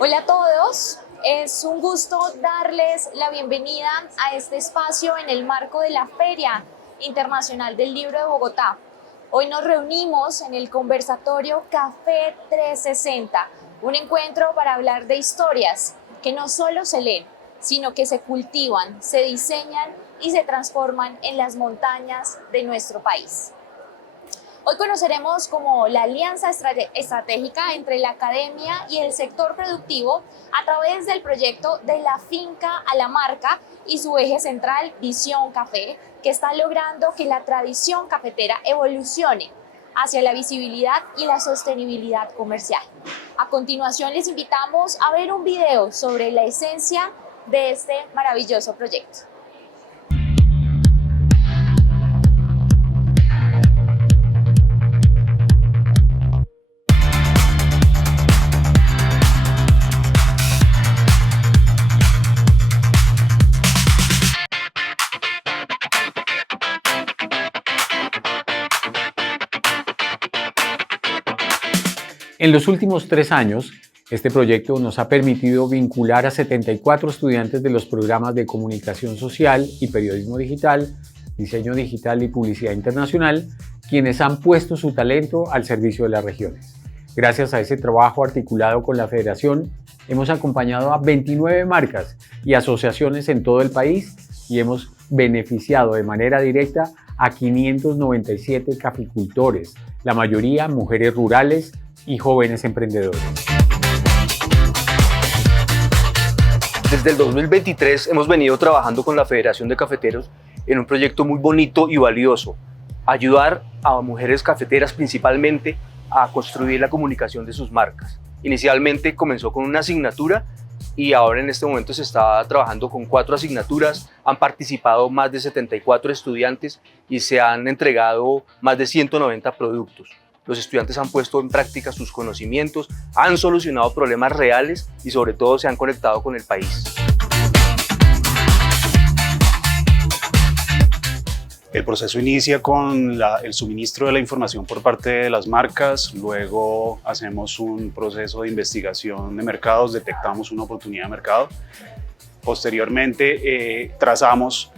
Hola a todos, es un gusto darles la bienvenida a este espacio en el marco de la Feria Internacional del Libro de Bogotá. Hoy nos reunimos en el conversatorio Café 360, un encuentro para hablar de historias que no solo se leen, sino que se cultivan, se diseñan y se transforman en las montañas de nuestro país. Hoy conoceremos cómo la alianza estratégica entre la academia y el sector productivo a través del proyecto De la Finca a la Marca y su eje central Visión Café, que está logrando que la tradición cafetera evolucione hacia la visibilidad y la sostenibilidad comercial. A continuación les invitamos a ver un video sobre la esencia de este maravilloso proyecto. En los últimos 3 años, este proyecto nos ha permitido vincular a 74 estudiantes de los programas de Comunicación Social y Periodismo Digital, Diseño Digital y Publicidad Internacional, quienes han puesto su talento al servicio de las regiones. Gracias a ese trabajo articulado con la Federación, hemos acompañado a 29 marcas y asociaciones en todo el país y hemos beneficiado de manera directa a 597 caficultores, la mayoría mujeres rurales y jóvenes emprendedores. Desde el 2023 hemos venido trabajando con la Federación de Cafeteros en un proyecto muy bonito y valioso: ayudar a mujeres cafeteras principalmente a construir la comunicación de sus marcas. Inicialmente comenzó con una asignatura y ahora en este momento se está trabajando con 4 asignaturas. Han participado más de 74 estudiantes y se han entregado más de 190 productos. Los estudiantes han puesto en práctica sus conocimientos, han solucionado problemas reales y sobre todo se han conectado con el país. El proceso inicia con el suministro de la información por parte de las marcas, luego hacemos un proceso de investigación de mercados, detectamos una oportunidad de mercado, posteriormente trazamos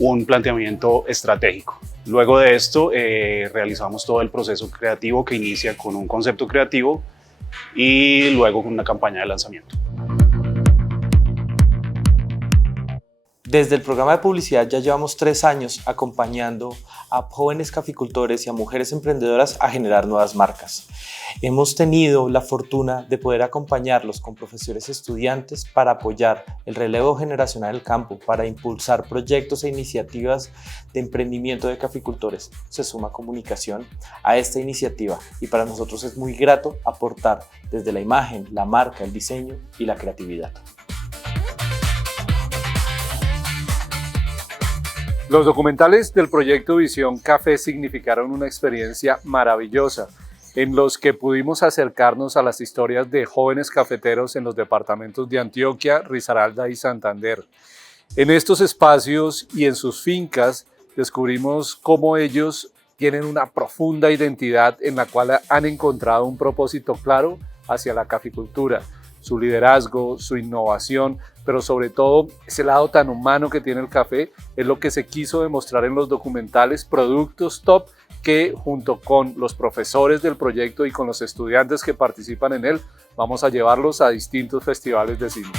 un planteamiento estratégico. Luego de esto realizamos todo el proceso creativo que inicia con un concepto creativo y luego con una campaña de lanzamiento. Desde el programa de publicidad ya llevamos 3 años acompañando a jóvenes caficultores y a mujeres emprendedoras a generar nuevas marcas. Hemos tenido la fortuna de poder acompañarlos con profesores estudiantes para apoyar el relevo generacional del campo, para impulsar proyectos e iniciativas de emprendimiento de caficultores. Se suma comunicación a esta iniciativa y para nosotros es muy grato aportar desde la imagen, la marca, el diseño y la creatividad. Los documentales del proyecto Visión Café significaron una experiencia maravillosa en los que pudimos acercarnos a las historias de jóvenes cafeteros en los departamentos de Antioquia, Risaralda y Santander. En estos espacios y en sus fincas descubrimos cómo ellos tienen una profunda identidad en la cual han encontrado un propósito claro hacia la caficultura, su liderazgo, su innovación, pero sobre todo ese lado tan humano que tiene el café es lo que se quiso demostrar en los documentales, productos top que junto con los profesores del proyecto y con los estudiantes que participan en él, vamos a llevarlos a distintos festivales de cine.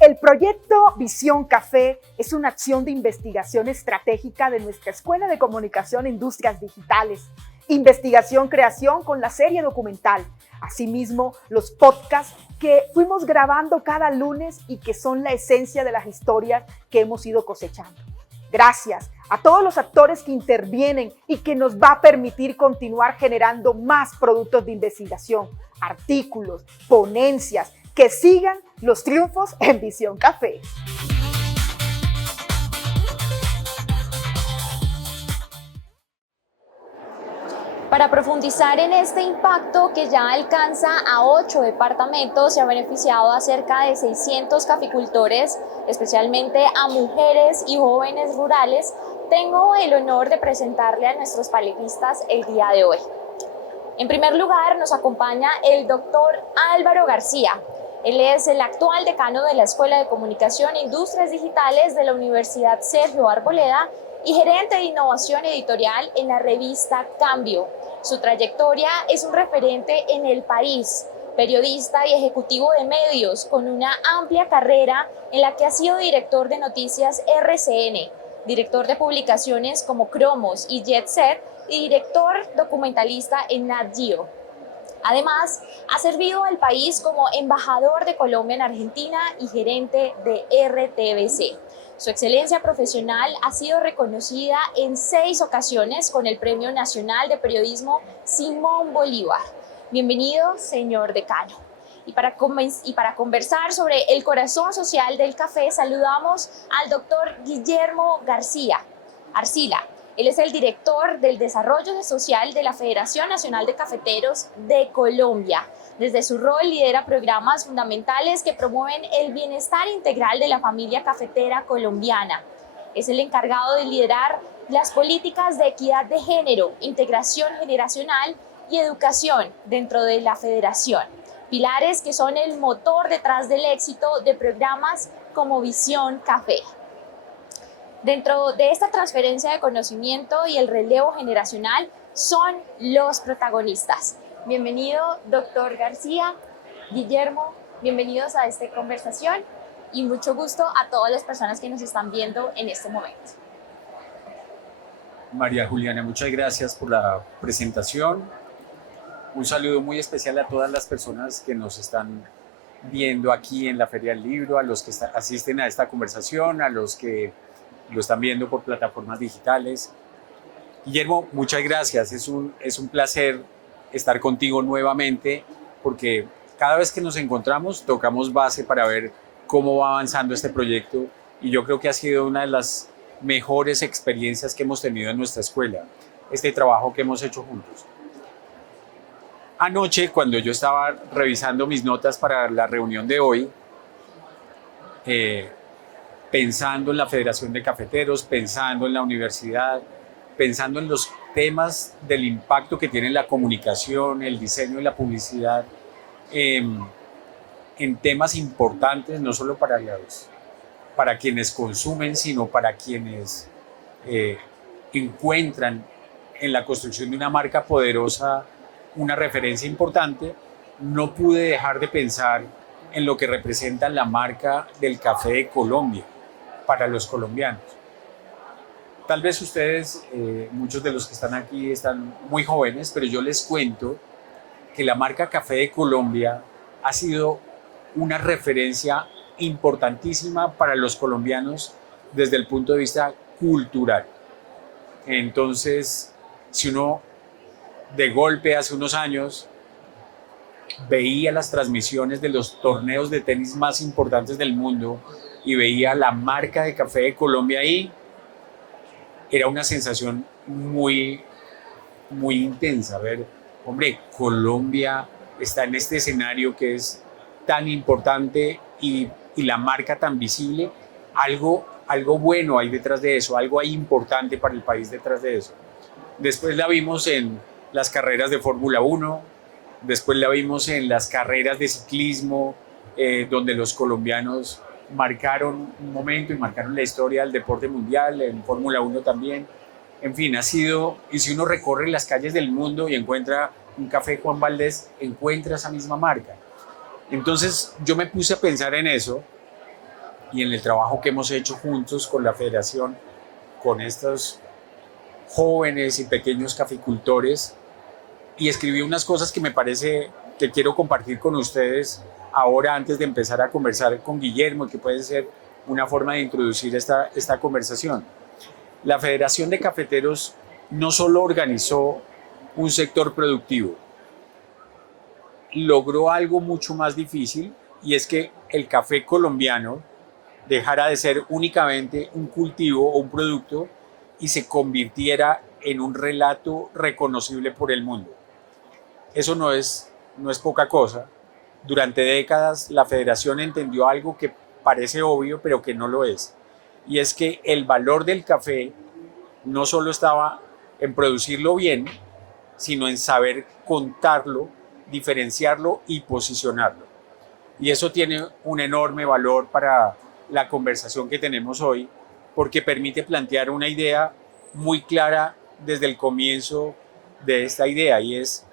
El proyecto Visión Café es una acción de investigación estratégica de nuestra Escuela de Comunicación e Industrias Digitales. Investigación-creación con la serie documental. Asimismo, los podcasts que fuimos grabando cada lunes y que son la esencia de las historias que hemos ido cosechando. Gracias a todos los actores que intervienen y que nos va a permitir continuar generando más productos de investigación, artículos, ponencias, que sigan los triunfos en Visión Café. Para profundizar en este impacto que ya alcanza a 8 departamentos y ha beneficiado a cerca de 600 caficultores, especialmente a mujeres y jóvenes rurales, tengo el honor de presentarle a nuestros panelistas el día de hoy. En primer lugar, nos acompaña el doctor Álvaro García. Él es el actual decano de la Escuela de Comunicación e Industrias Digitales de la Universidad Sergio Arboleda y gerente de innovación editorial en la revista Cambio. Su trayectoria es un referente en el país, periodista y ejecutivo de medios con una amplia carrera en la que ha sido director de noticias RCN, director de publicaciones como Cromos y Jet Set y director documentalista en Nat Geo. Además, ha servido al país como embajador de Colombia en Argentina y gerente de RTBC. Su excelencia profesional ha sido reconocida en 6 ocasiones con el Premio Nacional de Periodismo Simón Bolívar. Bienvenido, señor decano. Y para conversar sobre el corazón social del café, saludamos al doctor Guillermo García Arcila. Él es el director del Desarrollo Social de la Federación Nacional de Cafeteros de Colombia. Desde su rol lidera programas fundamentales que promueven el bienestar integral de la familia cafetera colombiana. Es el encargado de liderar las políticas de equidad de género, integración generacional y educación dentro de la federación. Pilares que son el motor detrás del éxito de programas como Visión Café. Dentro de esta transferencia de conocimiento y el relevo generacional son los protagonistas. Bienvenido, doctor García, Guillermo, bienvenidos a esta conversación y mucho gusto a todas las personas que nos están viendo en este momento. María Juliana, muchas gracias por la presentación. Un saludo muy especial a todas las personas que nos están viendo aquí en la Feria del Libro, a los que asisten a esta conversación, a los que lo están viendo por plataformas digitales. Guillermo, muchas gracias. Es un placer estar contigo nuevamente porque cada vez que nos encontramos tocamos base para ver cómo va avanzando este proyecto y yo creo que ha sido una de las mejores experiencias que hemos tenido en nuestra escuela, este trabajo que hemos hecho juntos. Anoche, cuando yo estaba revisando mis notas para la reunión de hoy, pensando en la Federación de Cafeteros, pensando en la universidad, pensando en los temas del impacto que tiene la comunicación, el diseño y la publicidad, en temas importantes, no solo para quienes consumen, sino para quienes encuentran en la construcción de una marca poderosa una referencia importante, no pude dejar de pensar en lo que representa la marca del café de Colombia para los colombianos. Tal vez ustedes, muchos de los que están aquí están muy jóvenes, pero yo les cuento que la marca Café de Colombia ha sido una referencia importantísima para los colombianos desde el punto de vista cultural. Entonces, si uno de golpe hace unos años veía las transmisiones de los torneos de tenis más importantes del mundo y veía la marca de Café de Colombia ahí, era una sensación muy intensa. Ver, hombre, Colombia está en este escenario que es tan importante y la marca tan visible, algo bueno hay detrás de eso, algo hay importante para el país detrás de eso. Después la vimos en las carreras de Fórmula 1, después la vimos en las carreras de ciclismo, donde los colombianos marcaron un momento y marcaron la historia del deporte mundial, en Fórmula 1 también. En fin, ha sido, y si uno recorre las calles del mundo y encuentra un café Juan Valdez, encuentra esa misma marca. Entonces yo me puse a pensar en eso y en el trabajo que hemos hecho juntos con la federación, con estos jóvenes y pequeños caficultores, y escribí unas cosas que me parece que quiero compartir con ustedes ahora antes de empezar a conversar con Guillermo, que puede ser una forma de introducir esta conversación. La Federación de Cafeteros no solo organizó un sector productivo, logró algo mucho más difícil, y es que el café colombiano dejara de ser únicamente un cultivo o un producto y se convirtiera en un relato reconocible por el mundo. Eso no es poca cosa. Durante décadas la federación entendió algo que parece obvio, pero que no lo es. Y es que el valor del café no solo estaba en producirlo bien, sino en saber contarlo, diferenciarlo y posicionarlo. Y eso tiene un enorme valor para la conversación que tenemos hoy, porque permite plantear una idea muy clara desde el comienzo de esta idea, y es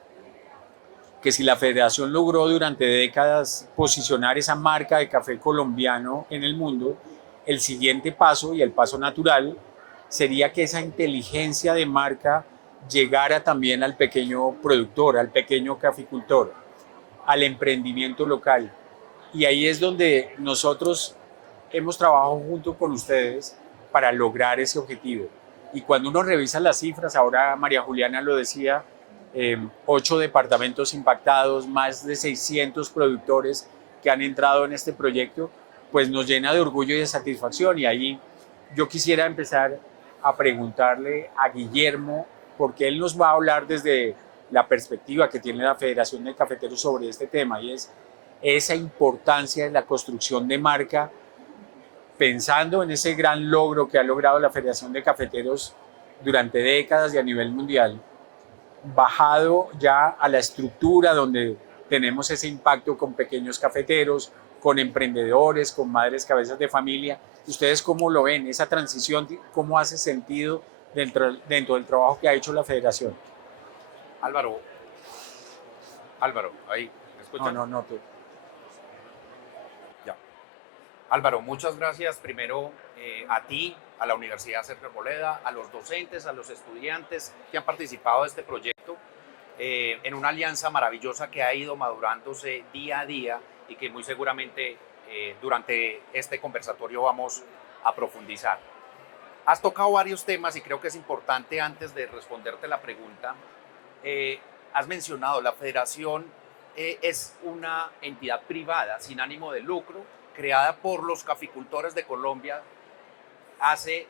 que si la federación logró durante décadas posicionar esa marca de café colombiano en el mundo, el siguiente paso y el paso natural sería que esa inteligencia de marca llegara también al pequeño productor, al pequeño caficultor, al emprendimiento local. Y ahí es donde nosotros hemos trabajado junto con ustedes para lograr ese objetivo. Y cuando uno revisa las cifras, ahora María Juliana lo decía, 8 departamentos impactados, más de 600 productores que han entrado en este proyecto, pues nos llena de orgullo y de satisfacción. Y ahí yo quisiera empezar a preguntarle a Guillermo, porque él nos va a hablar desde la perspectiva que tiene la Federación de Cafeteros sobre este tema, y es esa importancia de la construcción de marca, pensando en ese gran logro que ha logrado la Federación de Cafeteros durante décadas y a nivel mundial, bajado ya a la estructura donde tenemos ese impacto con pequeños cafeteros, con emprendedores, con madres cabezas de familia. ¿Ustedes cómo lo ven? Esa transición, ¿cómo hace sentido dentro del trabajo que ha hecho la Federación? Álvaro, ahí, ¿me escuchan? No, tú. Ya. Álvaro, muchas gracias primero a ti, a la Universidad Sergio Arboleda, a los docentes, a los estudiantes que han participado de este proyecto en una alianza maravillosa que ha ido madurándose día a día y que muy seguramente durante este conversatorio vamos a profundizar. Has tocado varios temas y creo que es importante antes de responderte la pregunta. Has mencionado, la federación es una entidad privada sin ánimo de lucro, creada por los caficultores de Colombia hace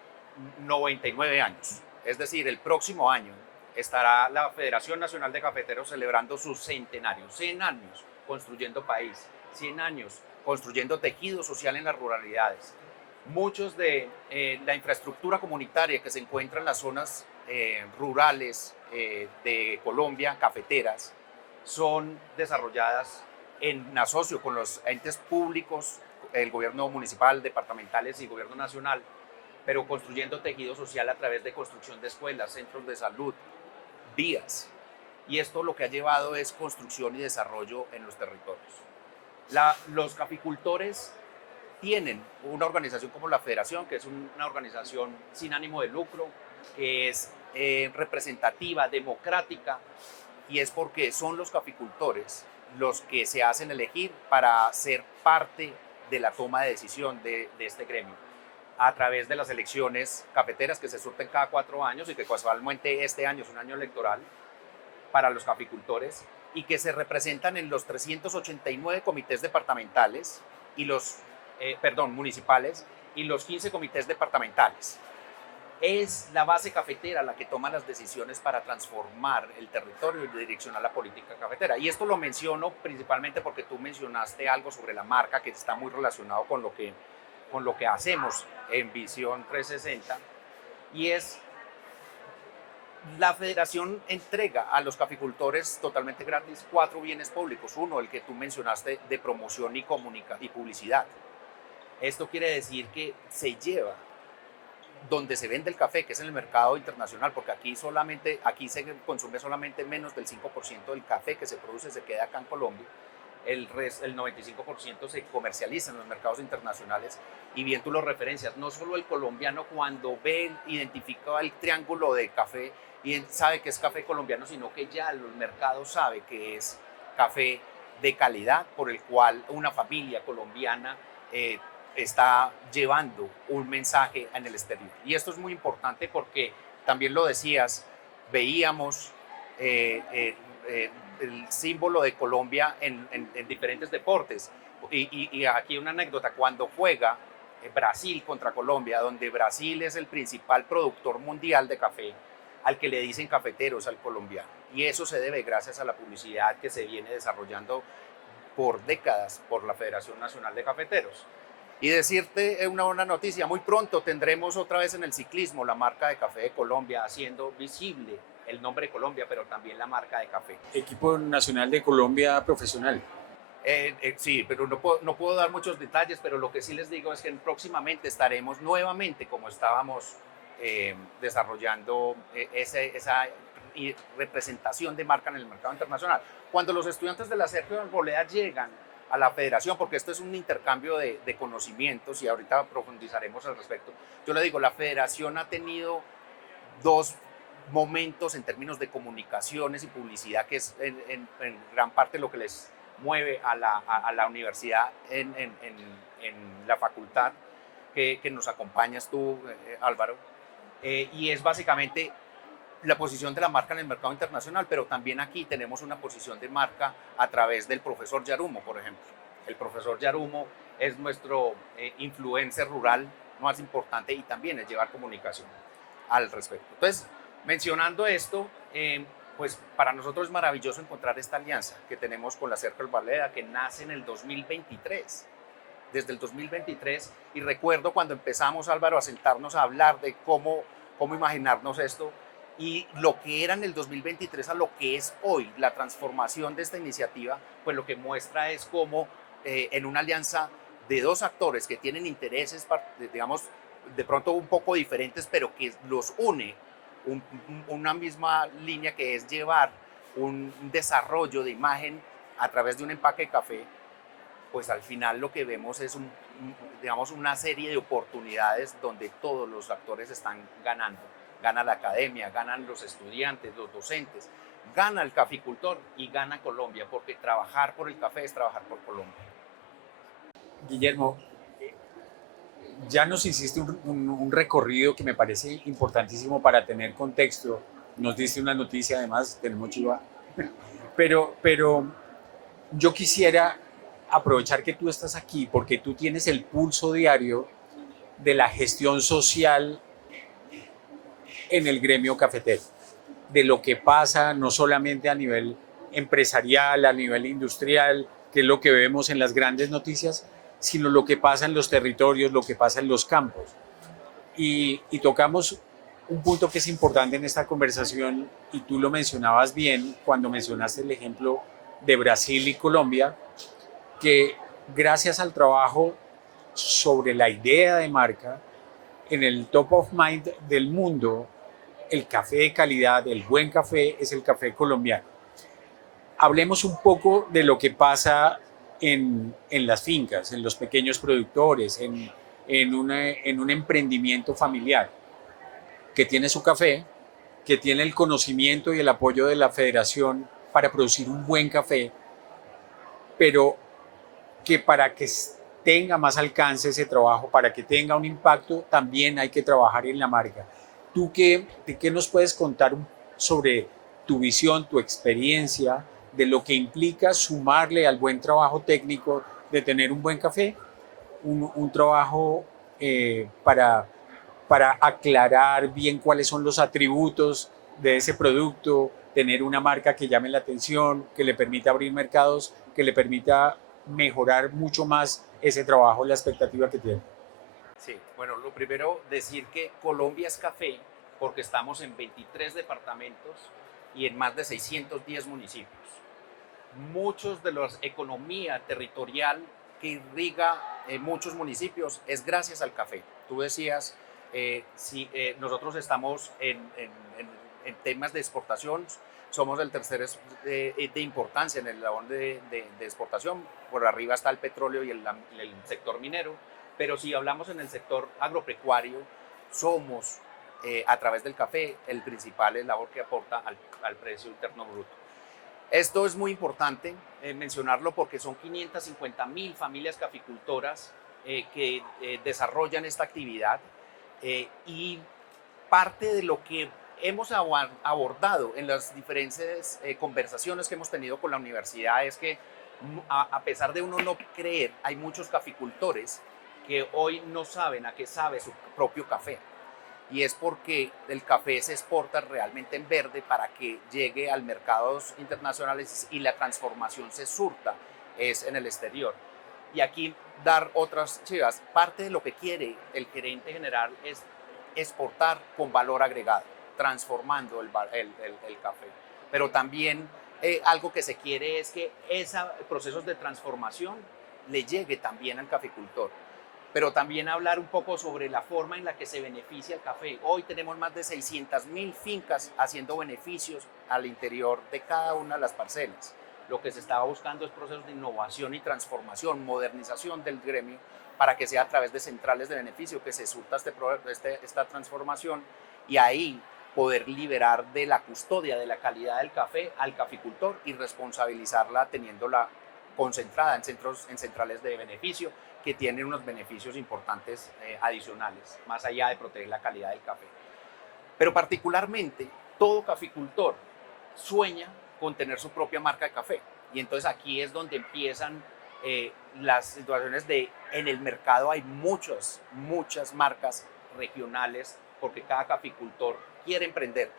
99 años. Es decir, el próximo año estará la Federación Nacional de Cafeteros celebrando sus centenarios, 100 años construyendo país, 100 años construyendo tejido social en las ruralidades. Muchos de la infraestructura comunitaria que se encuentra en las zonas rurales de Colombia, cafeteras, son desarrolladas en asocio con los entes públicos, el gobierno municipal, departamentales y gobierno nacional, pero construyendo tejido social a través de construcción de escuelas, centros de salud, vías. Y esto lo que ha llevado es construcción y desarrollo en los territorios. Los caficultores tienen una organización como la Federación, que es una organización sin ánimo de lucro, que es representativa, democrática, y es porque son los caficultores los que se hacen elegir para ser parte de la toma de decisión de este gremio, a través de las elecciones cafeteras que se surten cada 4 años y que casualmente este año es un año electoral para los caficultores y que se representan en los 389 comités departamentales y municipales y los 15 comités departamentales. Es la base cafetera la que toma las decisiones para transformar el territorio y direccionar la política cafetera. Y esto lo menciono principalmente porque tú mencionaste algo sobre la marca que está muy relacionado con lo que hacemos en Visión 360, y es la federación entrega a los caficultores totalmente gratis 4 bienes públicos. Uno, el que tú mencionaste, de promoción y publicidad. Esto quiere decir que se lleva donde se vende el café, que es en el mercado internacional, porque aquí se consume solamente menos del 5% del café que se produce, se queda acá en Colombia. El 95% se comercializa en los mercados internacionales, y bien tú lo referencias, no solo el colombiano cuando identifica el triángulo de café y sabe que es café colombiano, sino que ya los mercados saben que es café de calidad por el cual una familia colombiana está llevando un mensaje en el exterior. Y esto es muy importante porque, también lo decías, veíamos el símbolo de Colombia en diferentes deportes. Y aquí una anécdota: cuando juega Brasil contra Colombia, donde Brasil es el principal productor mundial de café, al que le dicen cafeteros al colombiano. Y eso se debe gracias a la publicidad que se viene desarrollando por décadas por la Federación Nacional de Cafeteros. Y decirte una buena noticia: muy pronto tendremos otra vez en el ciclismo la marca de café de Colombia haciendo visible el nombre de Colombia, pero también la marca de café. Equipo Nacional de Colombia profesional. Sí, pero no puedo dar muchos detalles, pero lo que sí les digo es que próximamente estaremos nuevamente, como estábamos desarrollando esa representación de marca en el mercado internacional. Cuando los estudiantes de la Sergio Arboleda llegan a la federación, porque esto es un intercambio de conocimientos y ahorita profundizaremos al respecto, yo le digo, la federación ha tenido dos momentos en términos de comunicaciones y publicidad, que es en gran parte lo que les mueve a la universidad en la facultad que nos acompañas tú, Álvaro, y es básicamente la posición de la marca en el mercado internacional, pero también aquí tenemos una posición de marca a través del profesor Yarumo, por ejemplo. El profesor Yarumo es nuestro influencer rural más importante y también es llevar comunicación al respecto. Entonces, mencionando esto, pues para nosotros es maravilloso encontrar esta alianza que tenemos con la Sergio Arboleda, que nace en el 2023. Desde el 2023, y recuerdo cuando empezamos, Álvaro, a sentarnos a hablar de cómo imaginarnos esto, y lo que era en el 2023 a lo que es hoy, la transformación de esta iniciativa, pues lo que muestra es cómo en una alianza de dos actores que tienen intereses, digamos, de pronto un poco diferentes, pero que los une una misma línea, que es llevar un desarrollo de imagen a través de un empaque de café, pues al final lo que vemos es digamos, una serie de oportunidades donde todos los actores están ganando. Gana la academia, ganan los estudiantes, los docentes, gana el caficultor y gana Colombia, porque trabajar por el café es trabajar por Colombia. Guillermo, ya nos hiciste un recorrido que me parece importantísimo para tener contexto. Nos diste una noticia, además, tenemos chiva. Pero yo quisiera aprovechar que tú estás aquí, porque tú tienes el pulso diario de la gestión social en el gremio cafetero, de lo que pasa no solamente a nivel empresarial, a nivel industrial, que es lo que vemos en las grandes noticias, sino lo que pasa en los territorios, lo que pasa en los campos. Y tocamos un punto que es importante en esta conversación, y tú lo mencionabas bien cuando mencionaste el ejemplo de Brasil y Colombia, que gracias al trabajo sobre la idea de marca, en el top of mind del mundo, el café de calidad, el buen café, es el café colombiano. Hablemos un poco de lo que pasa en las fincas, en los pequeños productores, en un emprendimiento familiar que tiene su café, que tiene el conocimiento y el apoyo de la federación para producir un buen café, pero que para que tenga más alcance ese trabajo, para que tenga un impacto, también hay que trabajar en la marca. ¿Tú qué nos puedes contar sobre tu visión, tu experiencia, de lo que implica sumarle al buen trabajo técnico de tener un buen café, un trabajo para aclarar bien cuáles son los atributos de ese producto, tener una marca que llame la atención, que le permita abrir mercados, que le permita mejorar mucho más ese trabajo, la expectativa que tiene? Sí, bueno, lo primero, decir que Colombia es café porque estamos en 23 departamentos y en más de 610 municipios. Muchos de la economía territorial que irriga muchos municipios es gracias al café. Tú decías, nosotros estamos en temas de exportación, somos el tercer de importancia en el eslabón de exportación. Por arriba está el petróleo y el sector minero, pero si hablamos en el sector agropecuario, somos a través del café el principal eslabón que aporta al precio interno bruto. Esto es muy importante mencionarlo porque son 550.000 familias caficultoras que desarrollan esta actividad, y parte de lo que hemos abordado en las diferentes conversaciones que hemos tenido con la universidad es que, a pesar de uno no creer, hay muchos caficultores que hoy no saben a qué sabe su propio café. Y es porque el café se exporta realmente en verde para que llegue a mercados internacionales y la transformación se surta es en el exterior. Y aquí dar otras chivas. Parte de lo que quiere el gerente general es exportar con valor agregado. transformando el café. Pero también algo que se quiere es que esos procesos de transformación le llegue también al caficultor. Pero también hablar un poco sobre la forma en la que se beneficia el café. Hoy tenemos más de 600.000 fincas haciendo beneficios al interior de cada una de las parcelas. Lo que se estaba buscando es procesos de innovación y transformación, modernización del gremio, para que sea a través de centrales de beneficio que se surta esta transformación y ahí poder liberar de la custodia de la calidad del café al caficultor y responsabilizarla teniéndola concentrada en centrales de beneficio que tienen unos beneficios importantes adicionales, más allá de proteger la calidad del café. Pero particularmente, todo caficultor sueña con tener su propia marca de café. Y entonces aquí es donde empiezan las situaciones de, en el mercado hay muchas marcas regionales porque cada caficultor quiere emprender.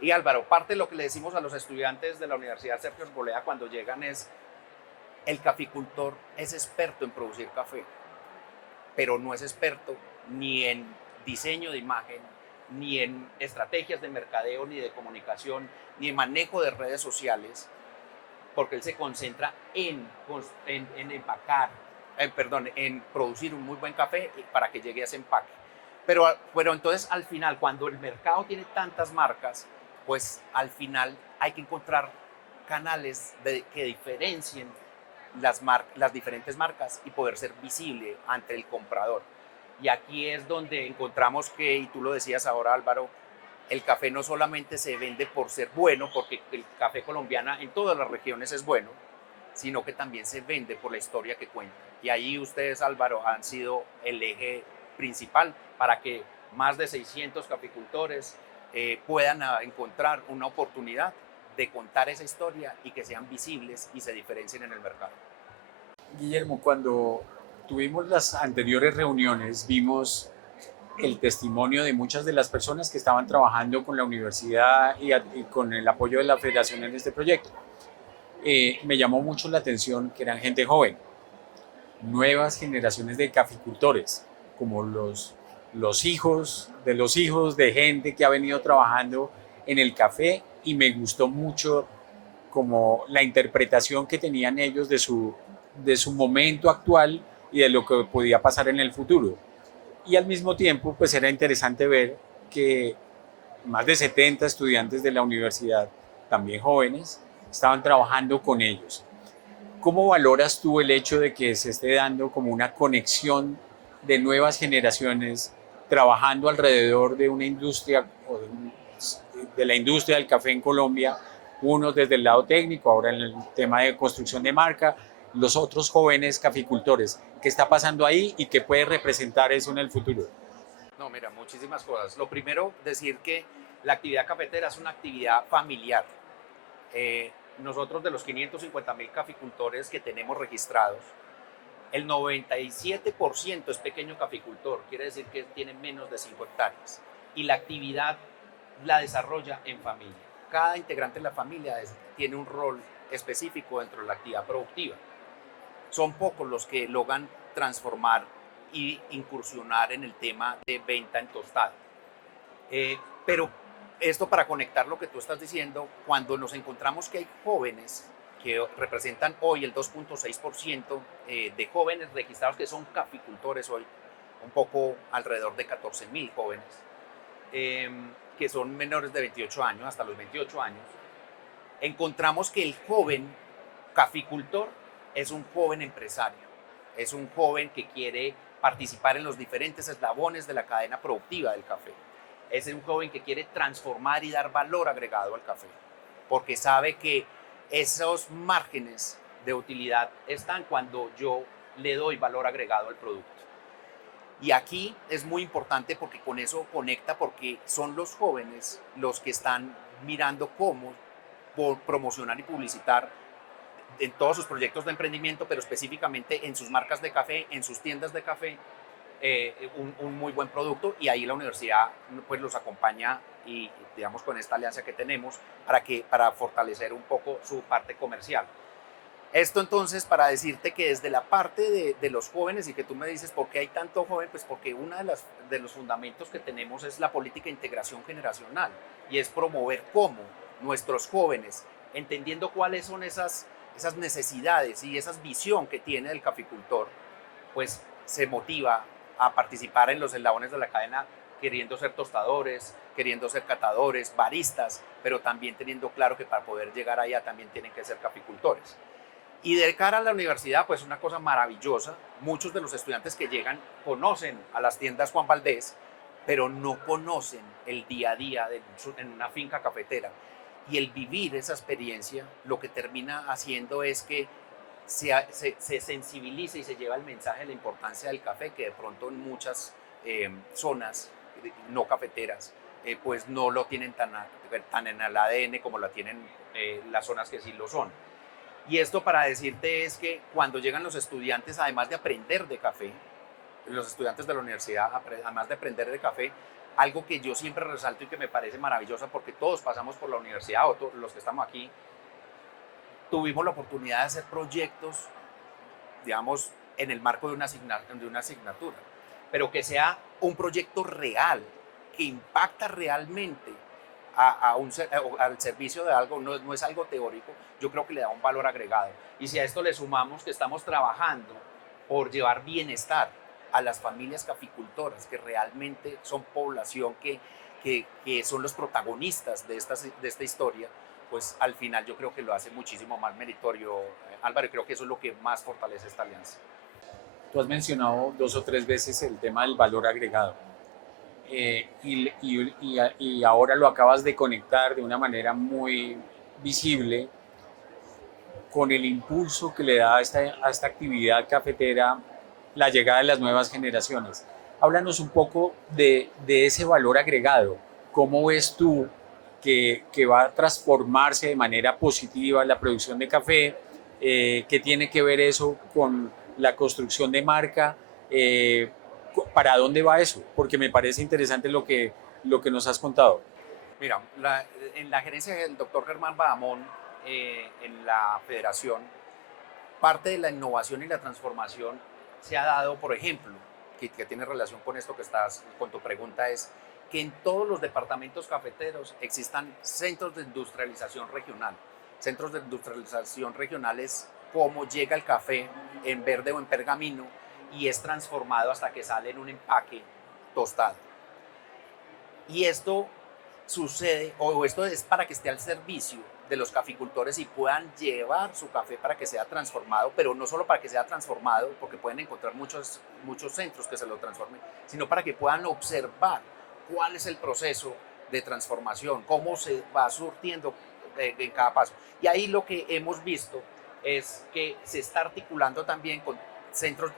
Y Álvaro, parte de lo que le decimos a los estudiantes de la Universidad Sergio Arboleda cuando llegan es, el caficultor es experto en producir café, pero no es experto ni en diseño de imagen, ni en estrategias de mercadeo, ni de comunicación, ni en manejo de redes sociales, porque él se concentra en producir un muy buen café para que llegue a ese empaque. Pero entonces al final, cuando el mercado tiene tantas marcas, pues al final hay que encontrar canales que diferencien las diferentes marcas y poder ser visible ante el comprador. Y aquí es donde encontramos que, y tú lo decías ahora Álvaro, el café no solamente se vende por ser bueno, porque el café colombiano en todas las regiones es bueno, sino que también se vende por la historia que cuenta. Y ahí ustedes, Álvaro, han sido el eje principal para que más de 600 caficultores puedan encontrar una oportunidad de contar esa historia y que sean visibles y se diferencien en el mercado. Guillermo, cuando tuvimos las anteriores reuniones, vimos el testimonio de muchas de las personas que estaban trabajando con la universidad y con el apoyo de la federación en este proyecto. Me llamó mucho la atención que eran gente joven, nuevas generaciones de caficultores, como los hijos de gente que ha venido trabajando en el café, y me gustó mucho como la interpretación que tenían ellos de su momento actual y de lo que podía pasar en el futuro. Y al mismo tiempo, pues era interesante ver que más de 70 estudiantes de la universidad, también jóvenes, estaban trabajando con ellos. ¿Cómo valoras tú el hecho de que se esté dando como una conexión de nuevas generaciones trabajando alrededor de una industria o de la industria del café en Colombia, unos desde el lado técnico, ahora en el tema de construcción de marca, los otros jóvenes caficultores? ¿Qué está pasando ahí y qué puede representar eso en el futuro? No, mira, muchísimas cosas. Lo primero, decir que la actividad cafetera es una actividad familiar. Nosotros, de los 550.000 caficultores que tenemos registrados, el 97% es pequeño caficultor, quiere decir que tiene menos de 5 hectáreas. Y la actividad la desarrolla en familia. Cada integrante de la familia tiene un rol específico dentro de la actividad productiva. Son pocos los que logran transformar y incursionar en el tema de venta en tostada. Pero esto, para conectar lo que tú estás diciendo, cuando nos encontramos que hay jóvenes que representan hoy el 2.6% de jóvenes registrados que son caficultores hoy, un poco alrededor de 14.000 jóvenes, que son menores de 28 años, hasta los 28 años, encontramos que el joven caficultor es un joven empresario, es un joven que quiere participar en los diferentes eslabones de la cadena productiva del café. Es un joven que quiere transformar y dar valor agregado al café, porque sabe que esos márgenes de utilidad están cuando yo le doy valor agregado al producto. Y aquí es muy importante porque con eso conecta, porque son los jóvenes los que están mirando cómo promocionar y publicitar en todos sus proyectos de emprendimiento, pero específicamente en sus marcas de café, en sus tiendas de café, un muy buen producto, y ahí la universidad pues los acompaña, y digamos con esta alianza que tenemos para fortalecer un poco su parte comercial. Esto entonces para decirte que desde la parte de los jóvenes, y que tú me dices por qué hay tanto joven, pues porque uno de los fundamentos que tenemos es la política de integración generacional, y es promover cómo nuestros jóvenes, entendiendo cuáles son esas necesidades y esa visión que tiene el caficultor, pues se motiva a participar en los eslabones de la cadena, queriendo ser tostadores, queriendo ser catadores, baristas, pero también teniendo claro que para poder llegar allá también tienen que ser caficultores. Y de cara a la universidad, pues una cosa maravillosa, muchos de los estudiantes que llegan conocen a las tiendas Juan Valdés, pero no conocen el día a día en una finca cafetera. Y el vivir esa experiencia lo que termina haciendo es que se sensibiliza y se lleva el mensaje de la importancia del café, que de pronto en muchas zonas no cafeteras pues no lo tienen tan en el ADN como lo tienen las zonas que sí lo son. Y esto para decirte es que cuando llegan los estudiantes, además de aprender de café, los estudiantes de la universidad, además de aprender de café, algo que yo siempre resalto y que me parece maravilloso, porque todos pasamos por la universidad, o todos los que estamos aquí, tuvimos la oportunidad de hacer proyectos, digamos, en el marco de una asignatura, pero que sea un proyecto real, que impacta realmente al servicio de algo, no es algo teórico, yo creo que le da un valor agregado. Y si a esto le sumamos que estamos trabajando por llevar bienestar a las familias caficultoras, que realmente son población que son los protagonistas de esta historia, pues al final yo creo que lo hace muchísimo más meritorio, Álvaro, y creo que eso es lo que más fortalece esta alianza. Tú has mencionado 2 o 3 veces el tema del valor agregado. Y ahora lo acabas de conectar de una manera muy visible con el impulso que le da a esta actividad cafetera la llegada de las nuevas generaciones. Háblanos un poco de ese valor agregado. ¿Cómo ves tú que va a transformarse de manera positiva la producción de café? ¿Qué tiene que ver eso con la construcción de marca? ¿Para dónde va eso? Porque me parece interesante lo que nos has contado. Mira, en la gerencia del doctor Germán Badamón, en la federación, parte de la innovación y la transformación se ha dado, por ejemplo, que tiene relación con esto que con tu pregunta, es que en todos los departamentos cafeteros existan centros de industrialización regional. Centros de industrialización regional es cómo llega el café en verde o en pergamino y es transformado hasta que sale en un empaque tostado. Y esto sucede, o esto es para que esté al servicio de los caficultores y puedan llevar su café para que sea transformado, pero no solo para que sea transformado, porque pueden encontrar muchos centros que se lo transformen, sino para que puedan observar cuál es el proceso de transformación, cómo se va surtiendo en cada paso. Y ahí lo que hemos visto es que se está articulando también con centros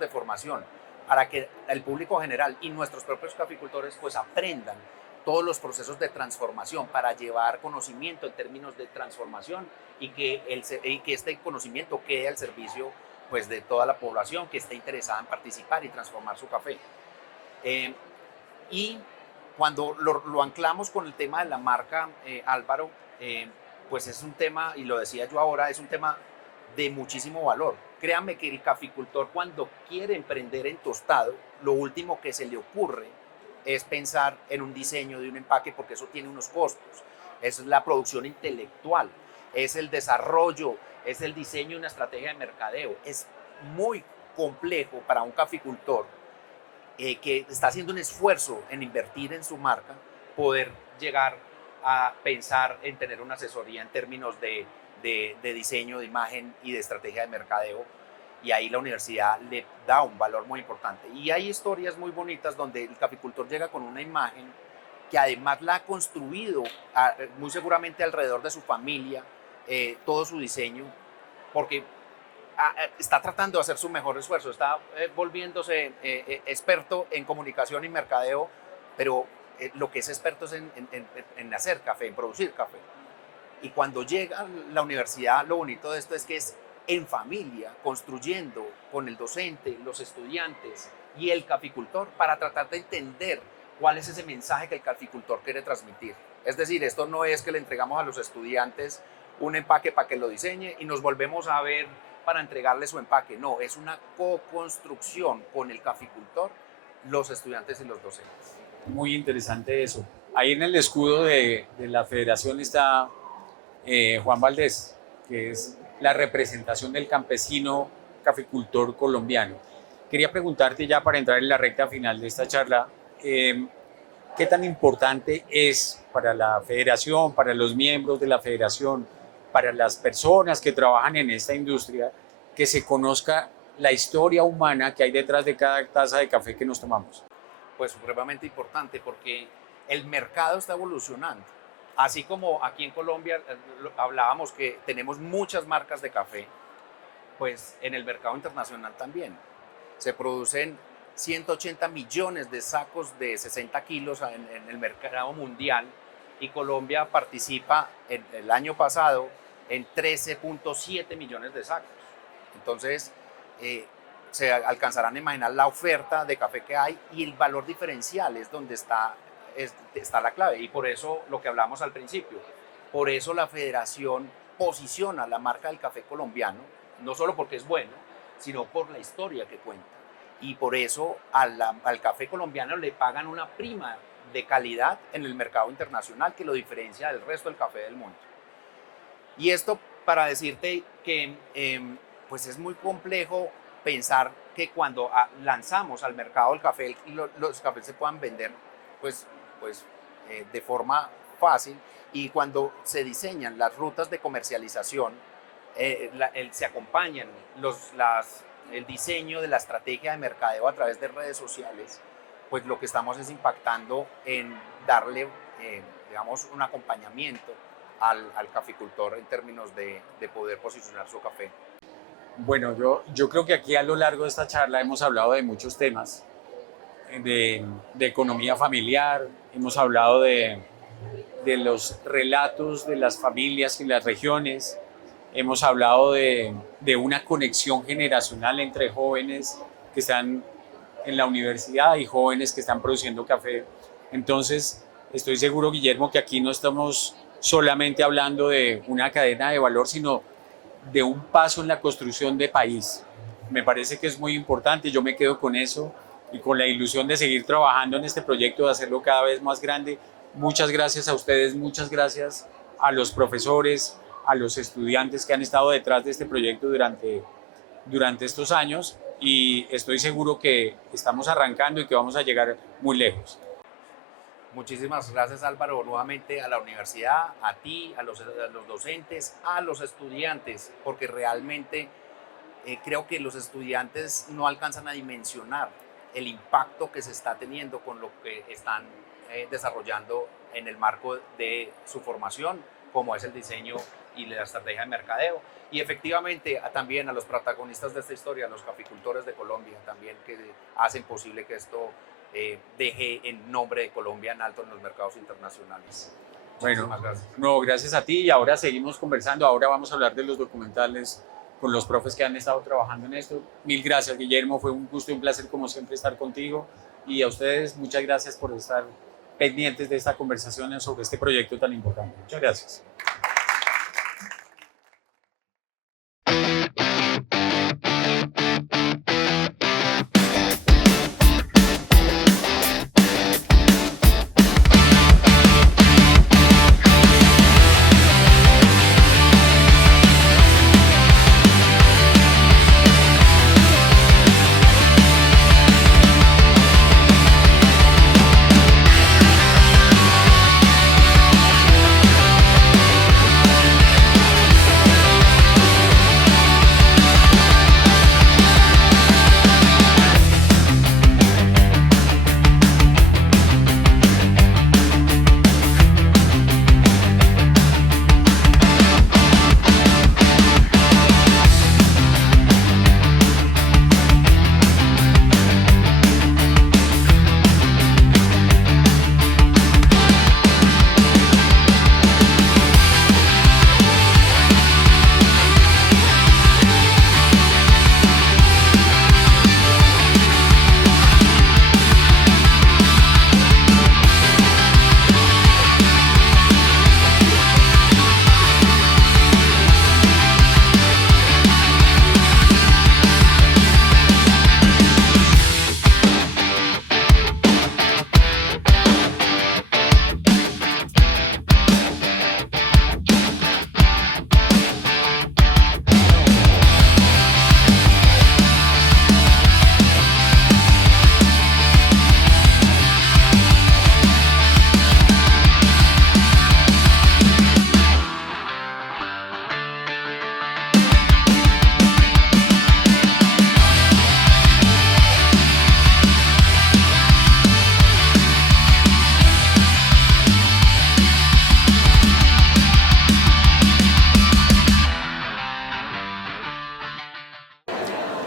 de formación para que el público general y nuestros propios caficultores pues aprendan todos los procesos de transformación para llevar conocimiento en términos de transformación y que este conocimiento quede al servicio pues de toda la población que esté interesada en participar y transformar su café. Y cuando lo anclamos con el tema de la marca, Álvaro, pues es un tema, y lo decía yo ahora, es un tema de muchísimo valor. Créanme que el caficultor cuando quiere emprender en tostado, lo último que se le ocurre es pensar en un diseño de un empaque, porque eso tiene unos costos. Es la producción intelectual, es el desarrollo, es el diseño de una estrategia de mercadeo. Es muy complejo para un caficultor que está haciendo un esfuerzo en invertir en su marca, poder llegar a pensar en tener una asesoría en términos de diseño, de imagen y de estrategia de mercadeo, y ahí la universidad le da un valor muy importante. Y hay historias muy bonitas donde el caficultor llega con una imagen que además la ha construido muy seguramente alrededor de su familia, todo su diseño, porque está tratando de hacer su mejor esfuerzo, está volviéndose experto en comunicación y mercadeo, pero lo que es experto es en hacer café, en producir café. Y cuando llega a la universidad, lo bonito de esto es que es en familia, construyendo con el docente, los estudiantes y el caficultor para tratar de entender cuál es ese mensaje que el caficultor quiere transmitir. Es decir, esto no es que le entregamos a los estudiantes un empaque para que lo diseñe y nos volvemos a ver para entregarle su empaque. No, es una co-construcción con el caficultor, los estudiantes y los docentes. Muy interesante eso. Ahí en el escudo de la federación está Juan Valdés, que es la representación del campesino caficultor colombiano. Quería preguntarte ya para entrar en la recta final de esta charla, ¿qué tan importante es para la federación, para los miembros de la federación, para las personas que trabajan en esta industria, que se conozca la historia humana que hay detrás de cada taza de café que nos tomamos? Pues supremamente importante porque el mercado está evolucionando. Así como aquí en Colombia hablábamos que tenemos muchas marcas de café, pues en el mercado internacional también. Se producen 180 millones de sacos de 60 kilos en el mercado mundial y Colombia participa el año pasado en 13.7 millones de sacos. Entonces, se alcanzarán a imaginar la oferta de café que hay y el valor diferencial es donde está la clave. Y por eso lo que hablamos al principio, por eso la federación posiciona la marca del café colombiano, no solo porque es bueno, sino por la historia que cuenta. Y por eso al café colombiano le pagan una prima de calidad en el mercado internacional que lo diferencia del resto del café del mundo. Y esto para decirte que pues es muy complejo pensar que cuando lanzamos al mercado el café, los cafés se puedan vender pues de forma fácil, y cuando se diseñan las rutas de comercialización, se acompañan el diseño de la estrategia de mercadeo a través de redes sociales, pues lo que estamos es impactando en darle, digamos, un acompañamiento al caficultor en términos de poder posicionar su café. Bueno, yo creo que aquí a lo largo de esta charla hemos hablado de muchos temas, de economía familiar, hemos hablado de los relatos de las familias y las regiones, hemos hablado de una conexión generacional entre jóvenes que están en la universidad y jóvenes que están produciendo café. Entonces, estoy seguro, Guillermo, que aquí no estamos solamente hablando de una cadena de valor, sino de un paso en la construcción de país. Me parece que es muy importante, yo me quedo con eso y con la ilusión de seguir trabajando en este proyecto, de hacerlo cada vez más grande. Muchas gracias a ustedes, muchas gracias a los profesores, a los estudiantes que han estado detrás de este proyecto durante estos años, y estoy seguro que estamos arrancando y que vamos a llegar muy lejos. Muchísimas gracias, Álvaro, nuevamente a la universidad, a ti, a los docentes, a los estudiantes, porque realmente creo que los estudiantes no alcanzan a dimensionar el impacto que se está teniendo con lo que están desarrollando en el marco de su formación, como es el diseño y la estrategia de mercadeo. Y efectivamente también a los protagonistas de esta historia, los caficultores de Colombia también, que hacen posible que esto deje en nombre de Colombia en alto en los mercados internacionales. Bueno, gracias. No, gracias a ti, y ahora seguimos conversando. Ahora vamos a hablar de los documentales con los profes que han estado trabajando en esto. Mil gracias, Guillermo, fue un gusto y un placer como siempre estar contigo, y a ustedes muchas gracias por estar pendientes de esta conversación sobre este proyecto tan importante. Muchas gracias.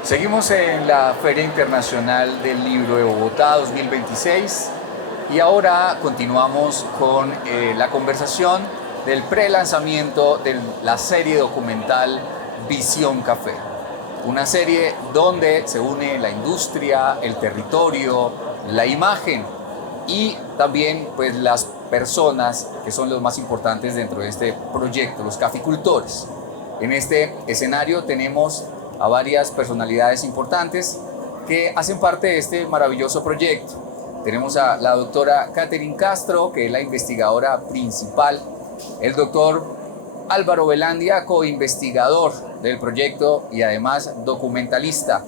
Seguimos en la Feria Internacional del Libro de Bogotá 2026 y ahora continuamos con la conversación del pre-lanzamiento de la serie documental Visión Café. Una serie donde se une la industria, el territorio, la imagen y también pues, las personas que son los más importantes dentro de este proyecto, los caficultores. En este escenario tenemos a varias personalidades importantes que hacen parte de este maravilloso proyecto. Tenemos a la doctora Catherine Castro, que es la investigadora principal, el doctor Álvaro Velandia, co-investigador del proyecto y además documentalista.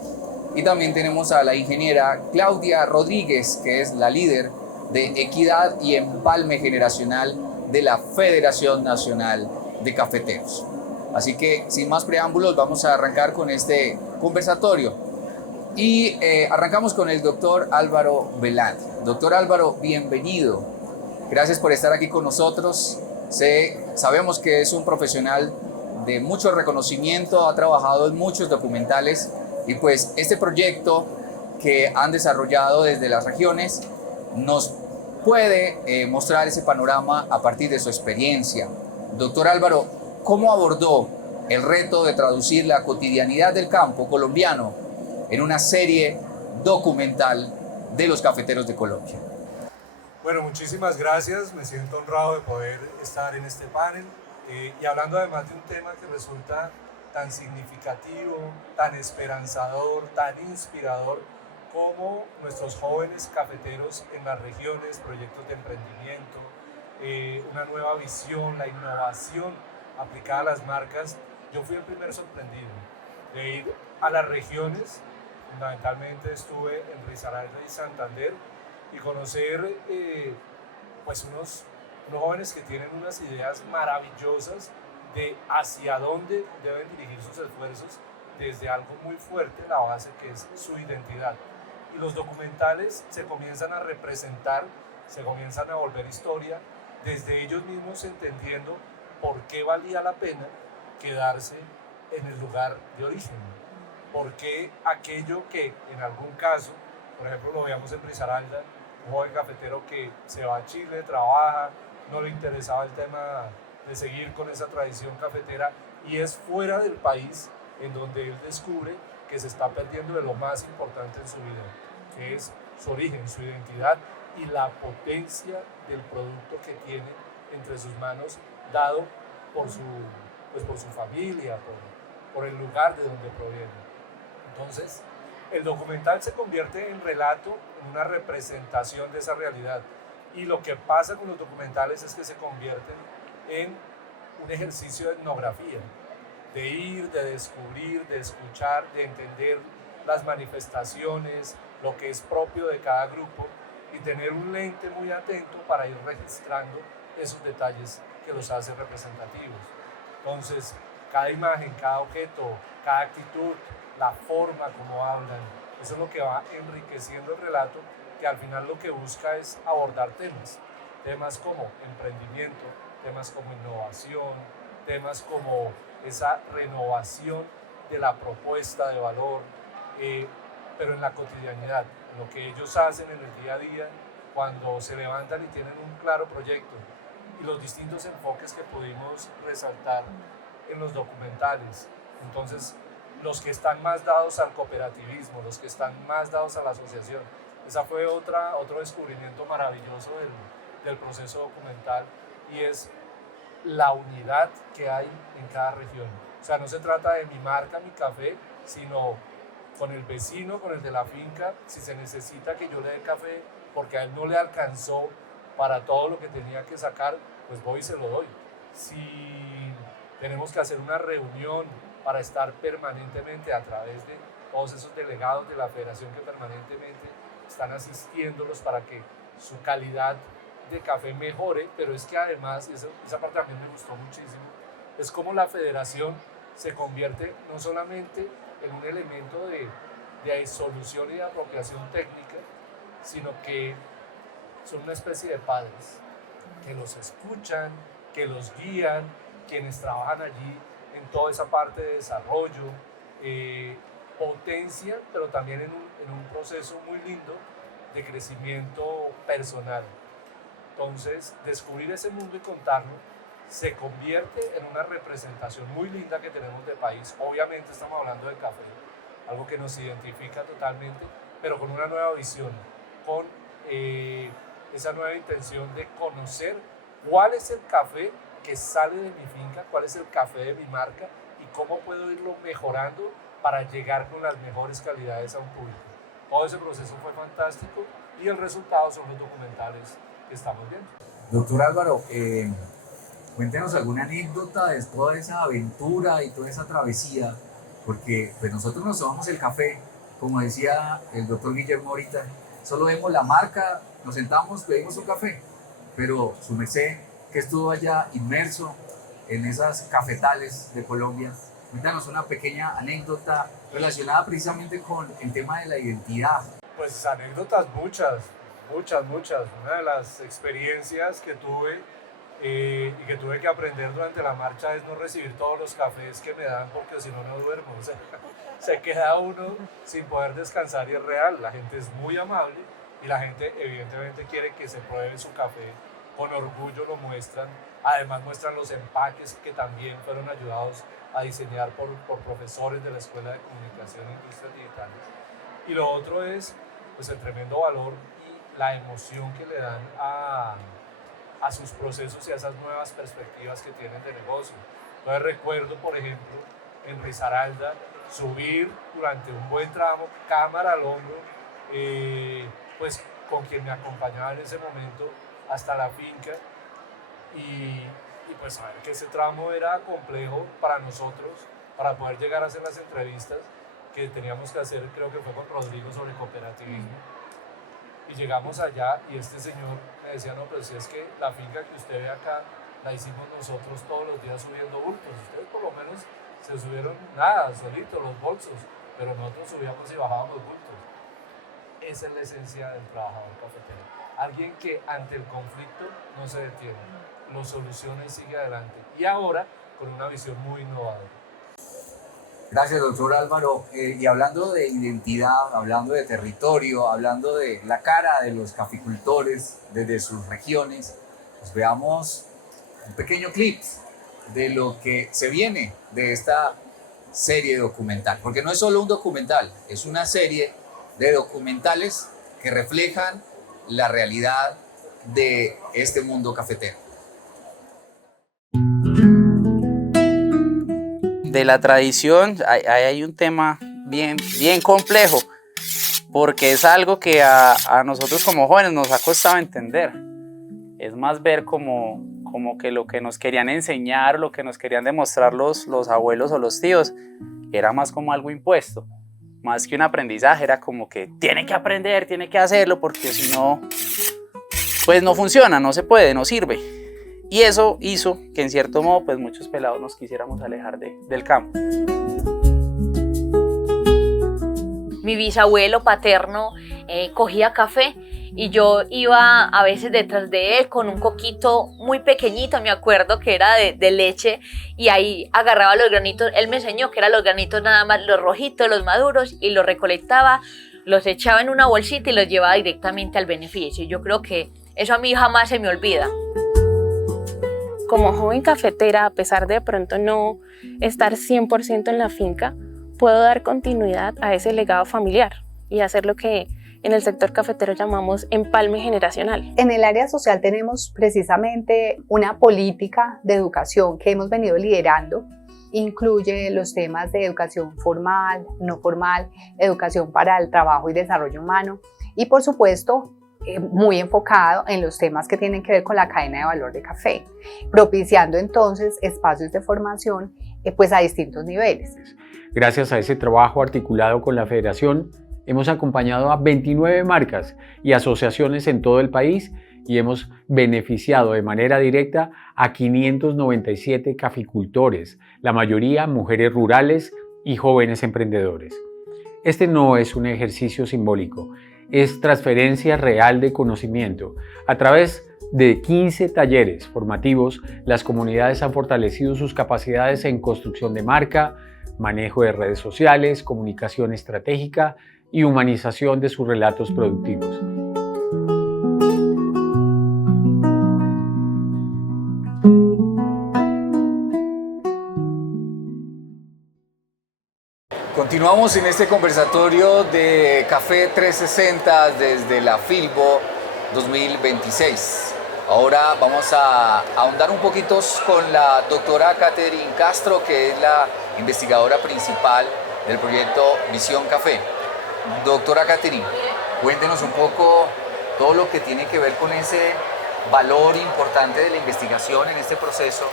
Y también tenemos a la ingeniera Claudia Rodríguez, que es la líder de Equidad y Empalme Generacional de la Federación Nacional de Cafeteros. Así que, sin más preámbulos, vamos a arrancar con este conversatorio. Y arrancamos con el doctor Álvaro Velandia. Doctor Álvaro, bienvenido. Gracias por estar aquí con nosotros. Sabemos que es un profesional de mucho reconocimiento, ha trabajado en muchos documentales y pues este proyecto que han desarrollado desde las regiones nos puede mostrar ese panorama a partir de su experiencia. Doctor Álvaro, ¿cómo abordó el reto de traducir la cotidianidad del campo colombiano en una serie documental de los cafeteros de Colombia? Bueno, muchísimas gracias. Me siento honrado de poder estar en este panel y hablando además de un tema que resulta tan significativo, tan esperanzador, tan inspirador como nuestros jóvenes cafeteros en las regiones, proyectos de emprendimiento, una nueva visión, la innovación aplicada a las marcas. Yo fui el primer sorprendido de ir a las regiones. Fundamentalmente estuve en Risaralda y Santander y conocer pues unos jóvenes que tienen unas ideas maravillosas de hacia dónde deben dirigir sus esfuerzos desde algo muy fuerte, la base que es su identidad. Y los documentales se comienzan a representar, se comienzan a volver historia, desde ellos mismos entendiendo por qué valía la pena quedarse en el lugar de origen. Por qué aquello que en algún caso, por ejemplo lo veíamos en Risaralda, un joven cafetero que se va a Chile, trabaja, no le interesaba el tema de seguir con esa tradición cafetera y es fuera del país en donde él descubre que se está perdiendo de lo más importante en su vida, que es su origen, su identidad y la potencia del producto que tiene entre sus manos, dado por su familia, por el lugar de donde proviene. Entonces, el documental se convierte en relato, en una representación de esa realidad. Y lo que pasa con los documentales es que se convierten en un ejercicio de etnografía, de ir, de descubrir, de escuchar, de entender las manifestaciones, lo que es propio de cada grupo y tener un lente muy atento para ir registrando esos detalles que los hacen representativos. Entonces, cada imagen, cada objeto, cada actitud, la forma como hablan, eso es lo que va enriqueciendo el relato, que al final lo que busca es abordar temas como emprendimiento, temas como innovación, temas como esa renovación de la propuesta de valor, pero en la cotidianidad, en lo que ellos hacen en el día a día, cuando se levantan y tienen un claro proyecto, y los distintos enfoques que pudimos resaltar en los documentales. Entonces, los que están más dados al cooperativismo, los que están más dados a la asociación, esa fue otro descubrimiento maravilloso del proceso documental, y es la unidad que hay en cada región. O sea, no se trata de mi marca, mi café, sino con el vecino, con el de la finca, si se necesita que yo le dé café porque a él no le alcanzó para todo lo que tenía que sacar, pues voy y se lo doy. Si tenemos que hacer una reunión para estar permanentemente a través de todos esos delegados de la federación que permanentemente están asistiéndolos para que su calidad de café mejore, pero es que además, esa parte también me gustó muchísimo, es como la federación se convierte no solamente en un elemento de solución y de apropiación técnica, sino que son una especie de padres que los escuchan, que los guían, quienes trabajan allí en toda esa parte de desarrollo, potencia, pero también en un proceso muy lindo de crecimiento personal. Entonces, descubrir ese mundo y contarlo se convierte en una representación muy linda que tenemos de país. Obviamente estamos hablando de café, algo que nos identifica totalmente, pero con una nueva visión, con esa nueva intención de conocer cuál es el café que sale de mi finca, cuál es el café de mi marca y cómo puedo irlo mejorando para llegar con las mejores calidades a un público. Todo ese proceso fue fantástico y el resultado son los documentales que estamos viendo. Doctor Álvaro, cuéntenos alguna anécdota de toda esa aventura y toda esa travesía, porque pues nosotros nos tomamos el café, como decía el doctor Guillermo ahorita, solo vemos la marca, nos sentamos, pedimos un café, pero su merced que estuvo allá inmerso en esas cafetales de Colombia, cuéntanos una pequeña anécdota relacionada precisamente con el tema de la identidad. Pues anécdotas muchas. Una de las experiencias que tuve y que tuve que aprender durante la marcha es no recibir todos los cafés que me dan, porque si no, no duermo. O sea, se queda uno sin poder descansar y es real. La gente es muy amable y la gente evidentemente quiere que se pruebe su café. Con orgullo lo muestran. Además muestran los empaques que también fueron ayudados a diseñar por profesores de la Escuela de Comunicación e Industrias Digitales. Y lo otro es pues, el tremendo valor y la emoción que le dan a sus procesos y a esas nuevas perspectivas que tienen de negocio. Entonces recuerdo, por ejemplo, en Risaralda, subir durante un buen tramo, cámara al hombro, pues con quien me acompañaba en ese momento hasta la finca y pues saber que ese tramo era complejo para nosotros, para poder llegar a hacer las entrevistas que teníamos que hacer, creo que fue con Rodrigo sobre cooperativismo. Y llegamos allá y este señor me decía, no, pero si es que la finca que usted ve acá, la hicimos nosotros todos los días subiendo bultos. Ustedes por lo menos se subieron nada, solitos, los bolsos, pero nosotros subíamos y bajábamos bultos. Esa es la esencia del trabajador cafetero. Alguien que ante el conflicto no se detiene, lo soluciona y sigue adelante. Y ahora con una visión muy innovadora. Gracias, doctor Álvaro. Y hablando de identidad, hablando de territorio, hablando de la cara de los caficultores desde sus regiones, pues veamos un pequeño clip de lo que se viene de esta serie documental. Porque no es solo un documental, es una serie de documentales que reflejan la realidad de este mundo cafetero. De la tradición hay un tema bien complejo, porque es algo que a nosotros como jóvenes nos ha costado entender. Es más ver como que lo que nos querían enseñar, lo que nos querían demostrar los abuelos o los tíos, era más como algo impuesto, más que un aprendizaje, era como que tiene que aprender, tiene que hacerlo, porque si no, pues no funciona, no se puede, no sirve. Y eso hizo que en cierto modo pues muchos pelados nos quisiéramos alejar del campo. Mi bisabuelo paterno cogía café y yo iba a veces detrás de él con un coquito muy pequeñito, me acuerdo que era de leche, y ahí agarraba los granitos. Él me enseñó que eran los granitos nada más, los rojitos, los maduros, y los recolectaba, los echaba en una bolsita y los llevaba directamente al beneficio. Yo creo que eso a mí jamás se me olvida. Como joven cafetera, a pesar de pronto no estar 100% en la finca, puedo dar continuidad a ese legado familiar y hacer lo que en el sector cafetero llamamos empalme generacional. En el área social tenemos precisamente una política de educación que hemos venido liderando. Incluye los temas de educación formal, no formal, educación para el trabajo y desarrollo humano y, por supuesto, muy enfocado en los temas que tienen que ver con la cadena de valor de café, propiciando entonces espacios de formación pues a distintos niveles. Gracias a ese trabajo articulado con la Federación, hemos acompañado a 29 marcas y asociaciones en todo el país y hemos beneficiado de manera directa a 597 caficultores, la mayoría mujeres rurales y jóvenes emprendedores. Este no es un ejercicio simbólico, es transferencia real de conocimiento. A través de 15 talleres formativos, las comunidades han fortalecido sus capacidades en construcción de marca, manejo de redes sociales, comunicación estratégica y humanización de sus relatos productivos. Continuamos en este conversatorio de Café 360 desde la Filbo 2026. Ahora vamos a ahondar un poquito con la doctora Catherine Castro, que es la investigadora principal del proyecto Visión Café. Doctora Catherine, cuéntenos un poco todo lo que tiene que ver con ese valor importante de la investigación en este proceso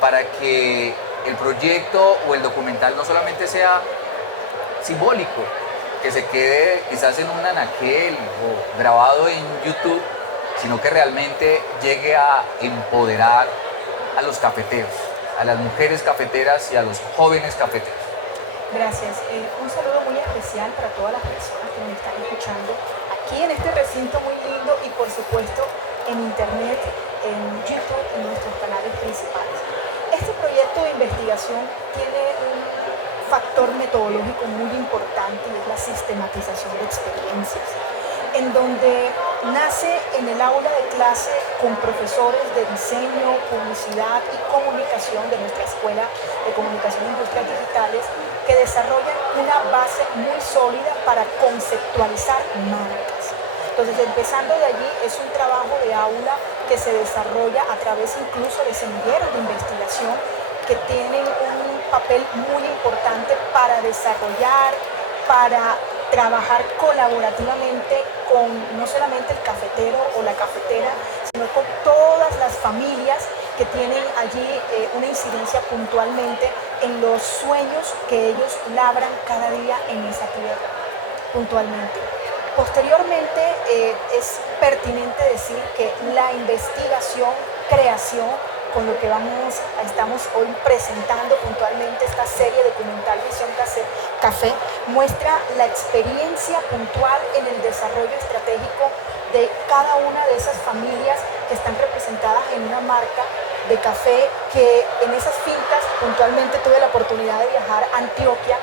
para que el proyecto o el documental no solamente sea simbólico, que se quede quizás en un anaquel o grabado en YouTube, sino que realmente llegue a empoderar a los cafeteros, a las mujeres cafeteras y a los jóvenes cafeteros. Gracias. Un saludo muy especial para todas las personas que nos están escuchando aquí en este recinto muy lindo y por supuesto en internet, en YouTube, en nuestros canales principales. Este proyecto de investigación tiene un factor metodológico muy importante y es la sistematización de experiencias, en donde nace en el aula de clase con profesores de diseño, publicidad y comunicación de nuestra Escuela de Comunicación e Industrias Digitales que desarrollan una base muy sólida para conceptualizar marcas. Entonces, empezando de allí, es un trabajo de aula que se desarrolla a través incluso de semilleros de investigación que tienen un papel muy importante para desarrollar, para trabajar colaborativamente con no solamente el cafetero o la cafetera, sino con todas las familias que tienen allí una incidencia puntualmente en los sueños que ellos labran cada día en esa tierra, puntualmente. Posteriormente, es pertinente decir que la investigación, creación, con lo que estamos hoy presentando puntualmente esta serie documental Visión Café, muestra la experiencia puntual en el desarrollo estratégico de cada una de esas familias que están representadas en una marca de café que en esas fincas, puntualmente tuve la oportunidad de viajar a Antioquia.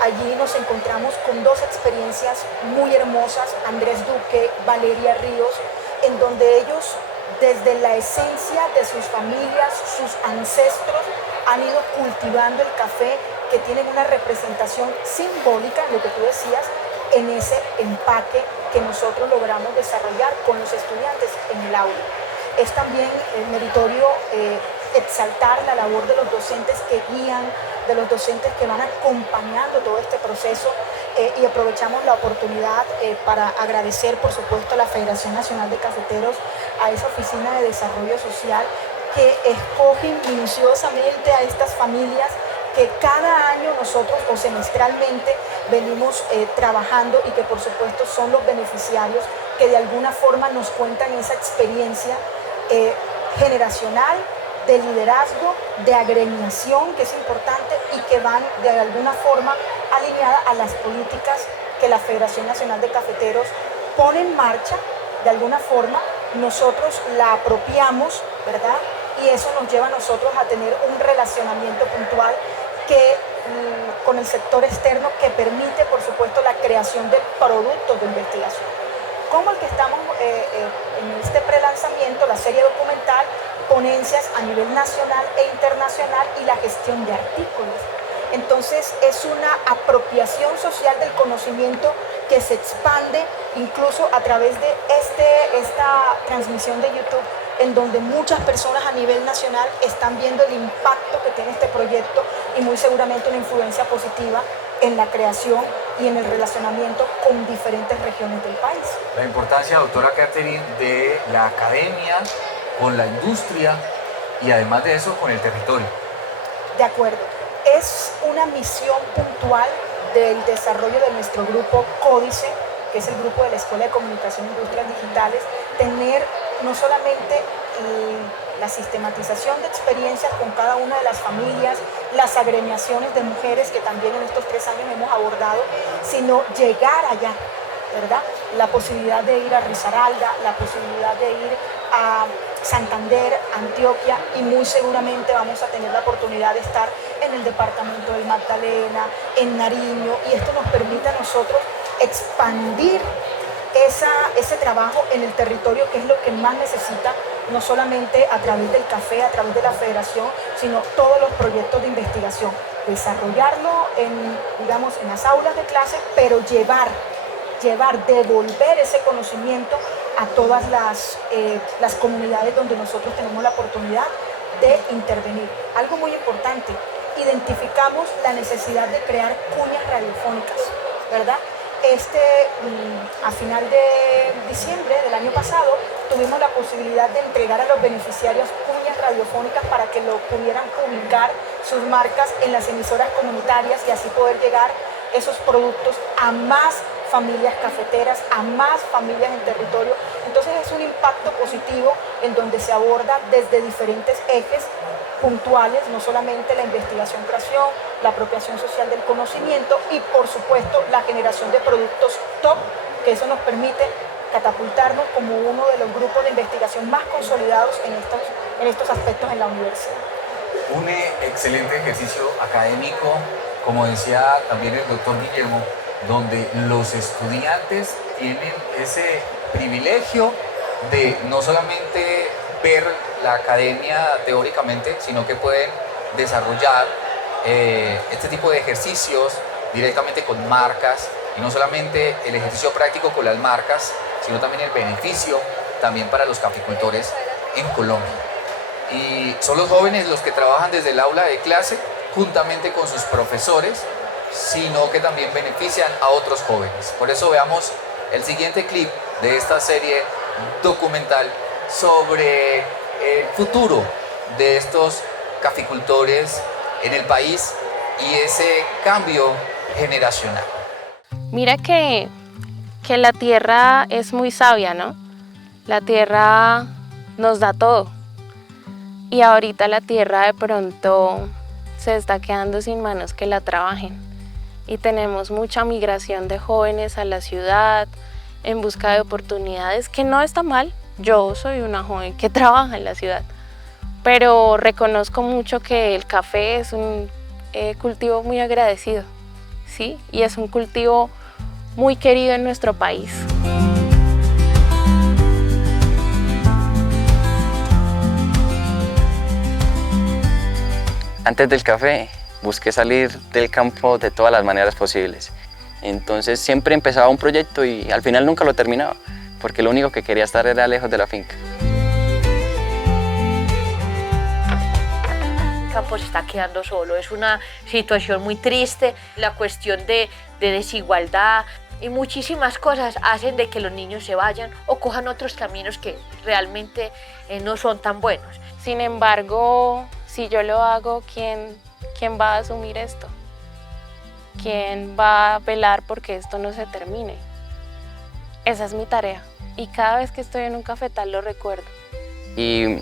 Allí nos encontramos con dos experiencias muy hermosas, Andrés Duque, Valeria Ríos, en donde ellos desde la esencia de sus familias, sus ancestros, han ido cultivando el café, que tienen una representación simbólica, lo que tú decías, en ese empaque que nosotros logramos desarrollar con los estudiantes en el aula. Es también meritorio exaltar la labor de los docentes que guían, de los docentes que van acompañando todo este proceso y aprovechamos la oportunidad para agradecer, por supuesto, a la Federación Nacional de Cafeteros, a esa Oficina de Desarrollo Social que escogen minuciosamente a estas familias que cada año nosotros o semestralmente venimos trabajando y que por supuesto son los beneficiarios que de alguna forma nos cuentan esa experiencia generacional, de liderazgo, de agremiación, que es importante y que van de alguna forma alineada a las políticas que la Federación Nacional de Cafeteros pone en marcha. De alguna forma nosotros la apropiamos, ¿verdad? Y eso nos lleva a nosotros a tener un relacionamiento puntual que con el sector externo que permite, por supuesto, la creación de productos de investigación. Como el que estamos en este prelanzamiento, la serie documental, ponencias a nivel nacional e internacional y la gestión de artículos. Entonces es una apropiación social del conocimiento que se expande incluso a través de esta transmisión de YouTube, en donde muchas personas a nivel nacional están viendo el impacto que tiene este proyecto y muy seguramente una influencia positiva en la creación y en el relacionamiento con diferentes regiones del país. La importancia, doctora Catherine, de la academia con la industria y además de eso con el territorio. De acuerdo. Es una misión puntual del desarrollo de nuestro grupo Códice, que es el grupo de la Escuela de Comunicación e Industrias Digitales, tener no solamente la sistematización de experiencias con cada una de las familias, las agremiaciones de mujeres que también en estos 3 años hemos abordado, sino llegar allá, ¿verdad? La posibilidad de ir a Risaralda, la posibilidad de ir a Santander, Antioquia, y muy seguramente vamos a tener la oportunidad de estar en el departamento del Magdalena, en Nariño, y esto nos permite a nosotros expandir ese trabajo en el territorio, que es lo que más necesita, no solamente a través del café, a través de la federación, sino todos los proyectos de investigación, desarrollarlo digamos, en las aulas de clase, pero devolver ese conocimiento a todas las comunidades donde nosotros tenemos la oportunidad de intervenir. Algo muy importante, identificamos la necesidad de crear cuñas radiofónicas, ¿verdad? A final de diciembre del año pasado tuvimos la posibilidad de entregar a los beneficiarios cuñas radiofónicas para que lo pudieran publicar sus marcas en las emisoras comunitarias y así poder llegar esos productos a más familias cafeteras, a más familias en territorio. Entonces es un impacto positivo en donde se aborda desde diferentes ejes puntuales, no solamente la investigación-creación, la apropiación social del conocimiento y por supuesto la generación de productos top, que eso nos permite catapultarnos como uno de los grupos de investigación más consolidados en estos aspectos en la universidad. Un excelente ejercicio académico, como decía también el doctor Guillermo, donde los estudiantes tienen ese privilegio de no solamente ver la academia teóricamente, sino que pueden desarrollar este tipo de ejercicios directamente con marcas, y no solamente el ejercicio práctico con las marcas, sino también el beneficio también para los caficultores en Colombia. Y son los jóvenes los que trabajan desde el aula de clase juntamente con sus profesores, sino que también benefician a otros jóvenes. Por eso veamos el siguiente clip de esta serie documental sobre el futuro de estos caficultores en el país y ese cambio generacional. Mira que la tierra es muy sabia, ¿no? La tierra nos da todo. Y ahorita la tierra de pronto se está quedando sin manos que la trabajen. Y tenemos mucha migración de jóvenes a la ciudad en busca de oportunidades, que no está mal. Yo soy una joven que trabaja en la ciudad, pero reconozco mucho que el café es un cultivo muy agradecido, ¿sí? Y es un cultivo muy querido en nuestro país. Antes del café, busqué salir del campo de todas las maneras posibles. Entonces siempre empezaba un proyecto y al final nunca lo terminaba, porque lo único que quería estar era lejos de la finca. El campo se está quedando solo, es una situación muy triste. La cuestión de desigualdad y muchísimas cosas hacen de que los niños se vayan o cojan otros caminos que realmente no son tan buenos. Sin embargo, si yo lo hago, ¿quién va a asumir esto? ¿Quién va a velar porque esto no se termine? Esa es mi tarea y cada vez que estoy en un cafetal lo recuerdo. Y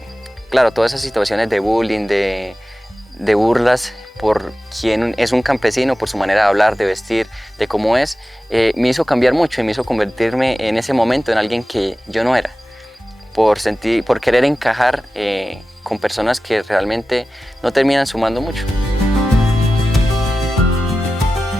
claro, todas esas situaciones de bullying, de burlas por quien es un campesino, por su manera de hablar, de vestir, de cómo es, me hizo cambiar mucho y me hizo convertirme en ese momento en alguien que yo no era, por querer encajar con personas que realmente no terminan sumando mucho.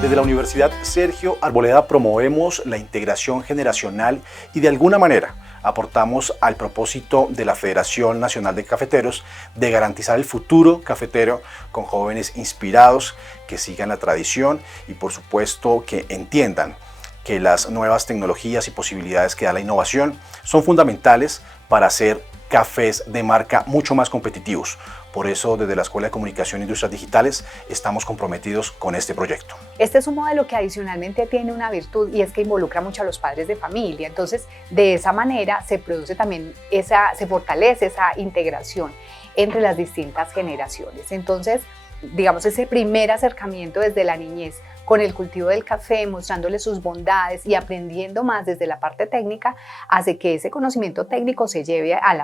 Desde la Universidad Sergio Arboleda promovemos la integración generacional y de alguna manera aportamos al propósito de la Federación Nacional de Cafeteros de garantizar el futuro cafetero con jóvenes inspirados que sigan la tradición y por supuesto que entiendan que las nuevas tecnologías y posibilidades que da la innovación son fundamentales para hacer cafés de marca mucho más competitivos. Por eso, desde la Escuela de Comunicación e Industrias Digitales, estamos comprometidos con este proyecto. Este es un modelo que adicionalmente tiene una virtud y es que involucra mucho a los padres de familia. Entonces, de esa manera se produce también se fortalece esa integración entre las distintas generaciones. Entonces, digamos, ese primer acercamiento desde la niñez con el cultivo del café, mostrándole sus bondades y aprendiendo más desde la parte técnica, hace que ese conocimiento técnico se lleve a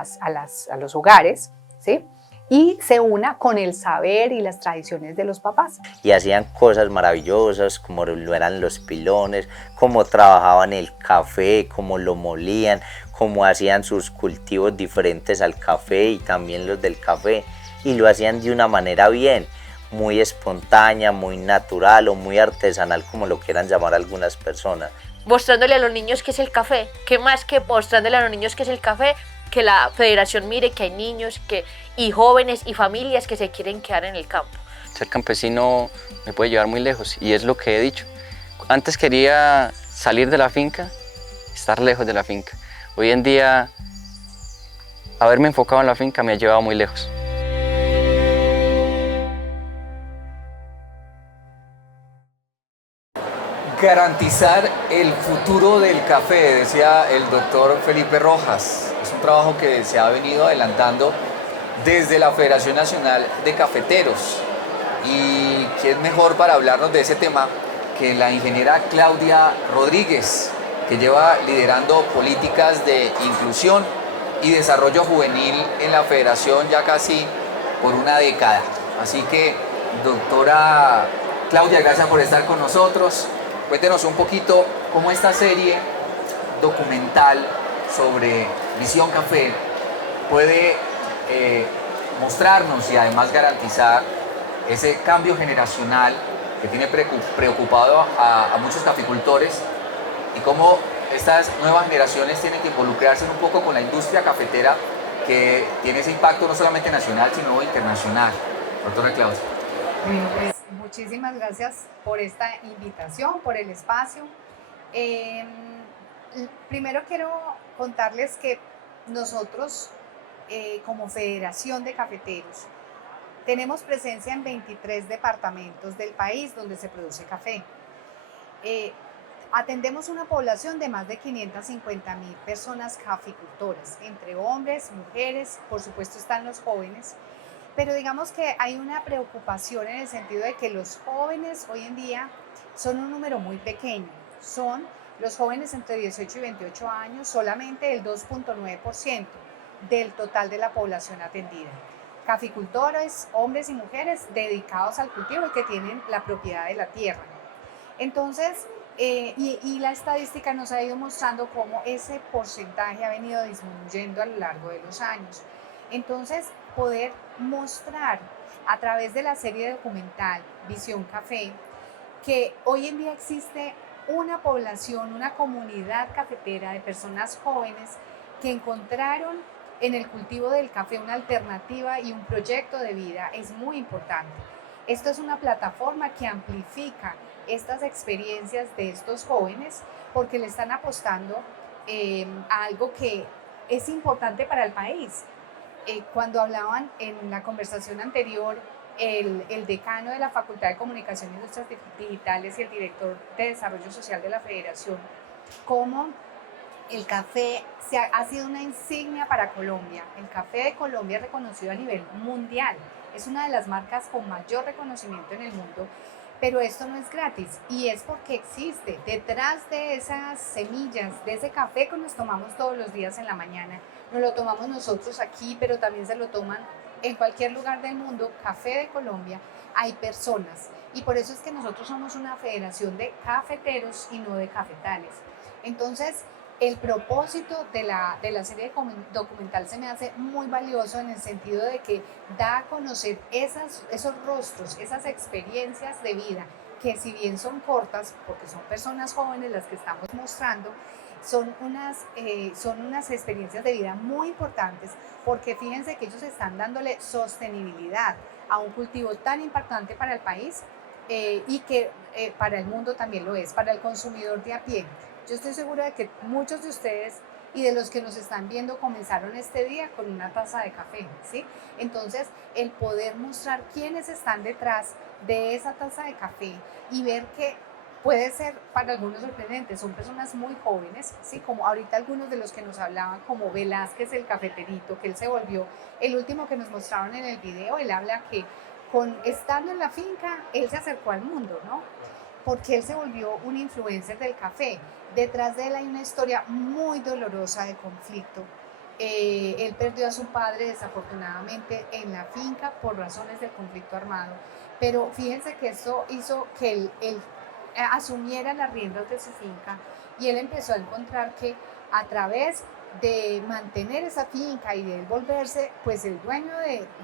los hogares, ¿sí? y se una con el saber y las tradiciones de los papás. Y hacían cosas maravillosas, como lo eran los pilones, cómo trabajaban el café, cómo lo molían, cómo hacían sus cultivos diferentes al café y también los del café, y lo hacían de una manera bien, muy espontánea, muy natural o muy artesanal, como lo quieran llamar algunas personas. Mostrándole a los niños qué es el café, qué más que mostrándole a los niños qué es el café, que la federación mire que hay niños y jóvenes y familias que se quieren quedar en el campo. Ser campesino me puede llevar muy lejos y es lo que he dicho. Antes quería salir de la finca, estar lejos de la finca. Hoy en día, haberme enfocado en la finca me ha llevado muy lejos. Garantizar el futuro del café, decía el doctor Felipe Rojas. Es un trabajo que se ha venido adelantando desde la Federación Nacional de Cafeteros. Y quién mejor para hablarnos de ese tema que la ingeniera Claudia Rodríguez, que lleva liderando políticas de inclusión y desarrollo juvenil en la Federación ya casi por una década. Así que, doctora Claudia, gracias por estar con nosotros. Cuéntenos un poquito cómo esta serie documental sobre Visión Café puede mostrarnos y además garantizar ese cambio generacional que tiene preocupado a muchos caficultores y cómo estas nuevas generaciones tienen que involucrarse un poco con la industria cafetera que tiene ese impacto no solamente nacional sino internacional. Doctora Claudia. Bueno, pues muchísimas gracias por esta invitación, por el espacio. Primero quiero contarles que nosotros, como Federación de Cafeteros, tenemos presencia en 23 departamentos del país donde se produce café. Atendemos una población de más de 550,000 personas caficultoras, entre hombres, mujeres, por supuesto están los jóvenes. Pero digamos que hay una preocupación en el sentido de que los jóvenes hoy en día son un número muy pequeño. Son los jóvenes entre 18 y 28 años, solamente el 2.9% del total de la población atendida. Caficultores, hombres y mujeres dedicados al cultivo y que tienen la propiedad de la tierra. Entonces, y la estadística nos ha ido mostrando cómo ese porcentaje ha venido disminuyendo a lo largo de los años. Entonces, poder mostrar a través de la serie documental Visión Café que hoy en día existe una población, una comunidad cafetera de personas jóvenes que encontraron en el cultivo del café una alternativa y un proyecto de vida es muy importante. Esto es una plataforma que amplifica estas experiencias de estos jóvenes porque le están apostando a algo que es importante para el país. Cuando hablaban en la conversación anterior el decano de la Facultad de Comunicación e Industrias Digitales y el director de Desarrollo Social de la Federación, cómo el café ha sido una insignia para Colombia. El café de Colombia es reconocido a nivel mundial, es una de las marcas con mayor reconocimiento en el mundo, pero esto no es gratis y es porque existe detrás de esas semillas, de ese café que nos tomamos todos los días en la mañana. Nos lo tomamos nosotros aquí, pero también se lo toman en cualquier lugar del mundo. Café de Colombia, hay personas y por eso es que nosotros somos una federación de cafeteros y no de cafetales. Entonces, el propósito de la serie documental se me hace muy valioso en el sentido de que da a conocer esos rostros, esas experiencias de vida que si bien son cortas, porque son personas jóvenes las que estamos mostrando, son unas experiencias de vida muy importantes porque fíjense que ellos están dándole sostenibilidad a un cultivo tan importante para el país y que para el mundo también lo es, para el consumidor de a pie. Yo estoy segura de que muchos de ustedes y de los que nos están viendo comenzaron este día con una taza de café, ¿sí? Entonces, el poder mostrar quiénes están detrás de esa taza de café y ver que puede ser para algunos sorprendente, son personas muy jóvenes, ¿sí? Como ahorita algunos de los que nos hablaban, como Velázquez el cafeterito, que él se volvió, el último que nos mostraron en el video, él habla que estando en la finca, él se acercó al mundo, ¿no? Porque él se volvió un influencer del café. Detrás de él hay una historia muy dolorosa de conflicto Él perdió a su padre desafortunadamente en la finca por razones del conflicto armado, pero fíjense que esto hizo que él asumiera las riendas de su finca y él empezó a encontrar que a través de mantener esa finca y de él volverse pues el dueño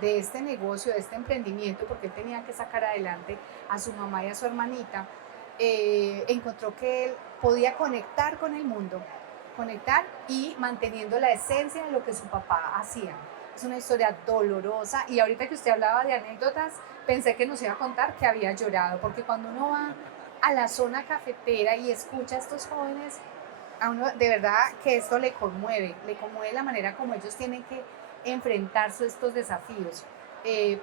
de este negocio, de este emprendimiento, porque él tenía que sacar adelante a su mamá y a su hermanita, encontró que él podía conectar con el mundo, conectar y manteniendo la esencia de lo que su papá hacía. Es una historia dolorosa y ahorita que usted hablaba de anécdotas, pensé que nos iba a contar que había llorado, porque cuando uno va a la zona cafetera y escucha a estos jóvenes, a uno de verdad que esto le conmueve la manera como ellos tienen que enfrentarse a estos desafíos,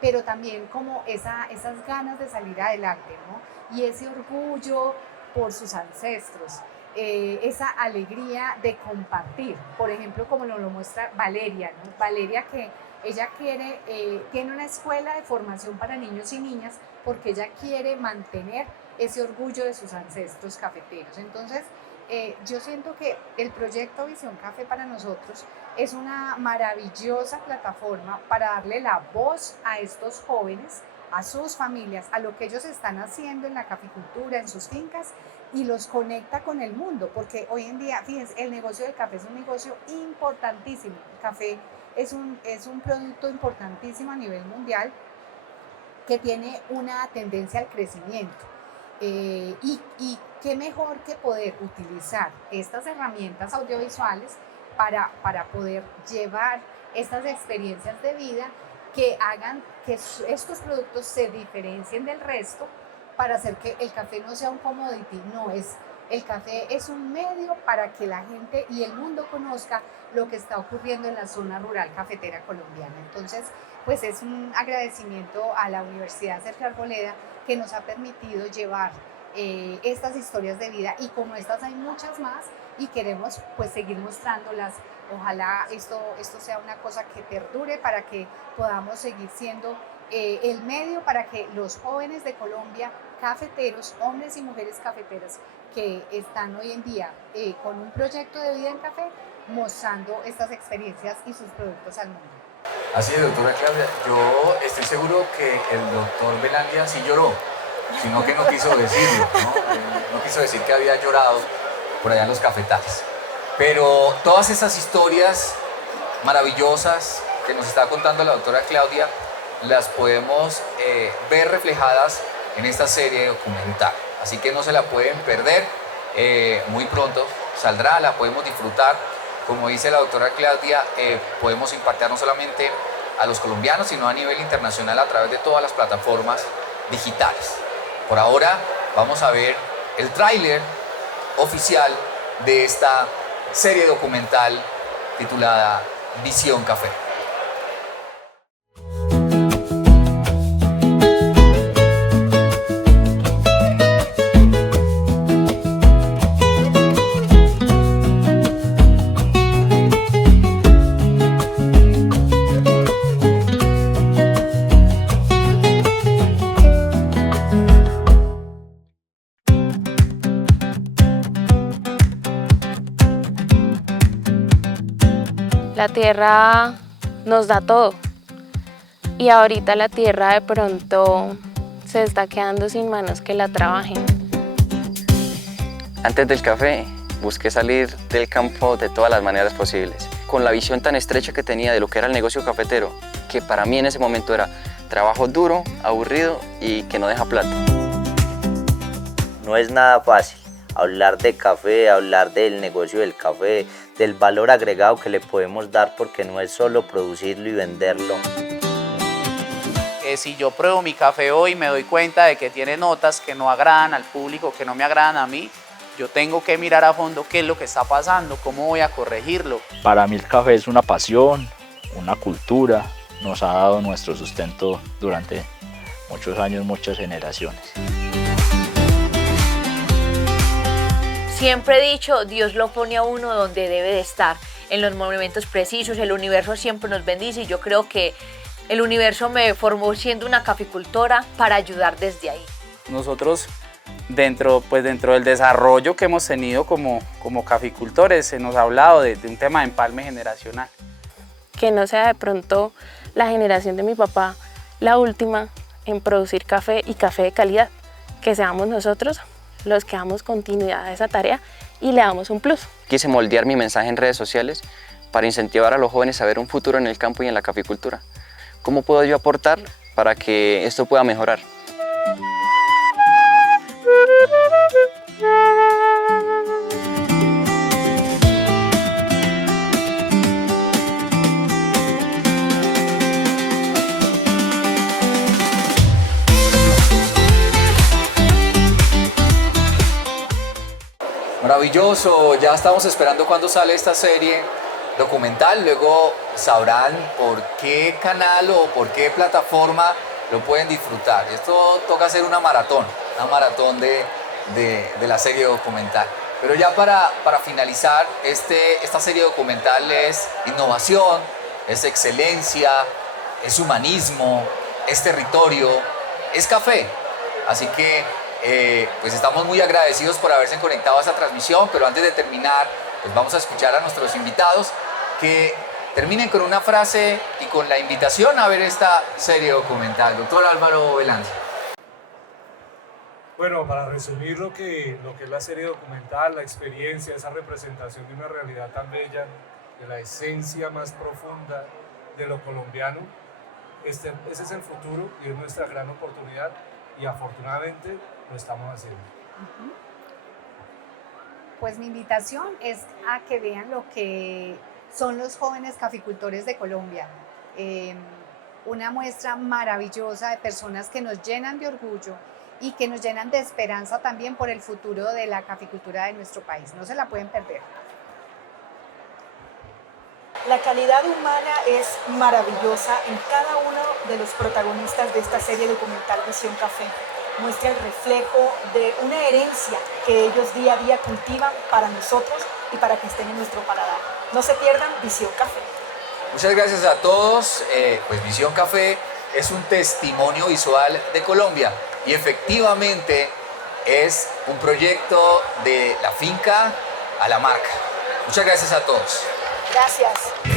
pero también como esas ganas de salir adelante, ¿no? Y ese orgullo por sus ancestros, esa alegría de compartir, por ejemplo, como nos lo muestra Valeria, ¿no? Valeria, que ella tiene una escuela de formación para niños y niñas porque ella quiere mantener ese orgullo de sus ancestros cafeteros. Entonces, yo siento que el proyecto Visión Café para nosotros es una maravillosa plataforma para darle la voz a estos jóvenes, a sus familias, a lo que ellos están haciendo en la caficultura, en sus fincas, y los conecta con el mundo, porque hoy en día, fíjense, el negocio del café es un negocio importantísimo. El café es un producto importantísimo a nivel mundial que tiene una tendencia al crecimiento. Y qué mejor que poder utilizar estas herramientas audiovisuales para poder llevar estas experiencias de vida que hagan que estos productos se diferencien del resto, para hacer que el café no sea un commodity, el café es un medio para que la gente y el mundo conozca lo que está ocurriendo en la zona rural cafetera colombiana. Entonces, pues es un agradecimiento a la Universidad Sergio Arboleda que nos ha permitido llevar estas historias de vida, y como estas hay muchas más y queremos pues seguir mostrándolas. Ojalá esto sea una cosa que perdure para que podamos seguir siendo el medio para que los jóvenes de Colombia, cafeteros, hombres y mujeres cafeteras que están hoy en día con un proyecto de vida en café, mostrando estas experiencias y sus productos al mundo. Así es, doctora Claudia. Yo estoy seguro que el doctor Belandia sí lloró, sino que no quiso decirlo, ¿no? No quiso decir que había llorado por allá en los cafetales. Pero todas esas historias maravillosas que nos está contando la doctora Claudia las podemos ver reflejadas en esta serie documental. Así que no se la pueden perder. Muy pronto saldrá, la podemos disfrutar. Como dice la doctora Claudia, podemos impactar no solamente a los colombianos, sino a nivel internacional a través de todas las plataformas digitales. Por ahora vamos a ver el tráiler oficial de esta serie documental titulada Visión Café. La tierra nos da todo y ahorita la tierra de pronto se está quedando sin manos que la trabajen. Antes del café, busqué salir del campo de todas las maneras posibles, con la visión tan estrecha que tenía de lo que era el negocio cafetero, que para mí en ese momento era trabajo duro, aburrido y que no deja plata. No es nada fácil hablar de café, hablar del negocio del café, del valor agregado que le podemos dar, porque no es solo producirlo y venderlo. Si yo pruebo mi café hoy y me doy cuenta de que tiene notas que no agradan al público, que no me agradan a mí, yo tengo que mirar a fondo qué es lo que está pasando, cómo voy a corregirlo. Para mí el café es una pasión, una cultura, nos ha dado nuestro sustento durante muchos años, muchas generaciones. Siempre he dicho, Dios lo pone a uno donde debe de estar, en los momentos precisos. El universo siempre nos bendice y yo creo que el universo me formó siendo una caficultora para ayudar desde ahí. Nosotros dentro del desarrollo que hemos tenido como caficultores, se nos ha hablado de un tema de empalme generacional. que no sea de pronto la generación de mi papá la última en producir café y café de calidad, que seamos nosotros los que damos continuidad a esa tarea y le damos un plus. Quise moldear mi mensaje en redes sociales para incentivar a los jóvenes a ver un futuro en el campo y en la caficultura. ¿Cómo puedo yo aportar para que esto pueda mejorar? Maravilloso, ya estamos esperando cuándo sale esta serie documental, luego sabrán por qué canal o por qué plataforma lo pueden disfrutar. Esto toca hacer una maratón de la serie documental. Pero ya para finalizar, esta serie documental es innovación, es excelencia, es humanismo, es territorio, es café. Así que pues estamos muy agradecidos por haberse conectado a esta transmisión, pero antes de terminar, pues vamos a escuchar a nuestros invitados que terminen con una frase y con la invitación a ver esta serie documental. Doctor Álvaro Velandia. Bueno, para resumir lo que es la serie documental, la experiencia, esa representación de una realidad tan bella, de la esencia más profunda de lo colombiano, ese es el futuro y es nuestra gran oportunidad y afortunadamente lo estamos haciendo. Pues mi invitación es a que vean lo que son los jóvenes caficultores de Colombia. Una muestra maravillosa de personas que nos llenan de orgullo y que nos llenan de esperanza también por el futuro de la caficultura de nuestro país. No se la pueden perder. La calidad humana es maravillosa en cada uno de los protagonistas de esta serie documental Visión Café. Muestra el reflejo de una herencia que ellos día a día cultivan para nosotros y para que estén en nuestro paladar. No se pierdan Visión Café. Muchas gracias a todos. Pues Visión Café es un testimonio visual de Colombia y efectivamente es un proyecto de la finca a la marca. Muchas gracias a todos. Gracias.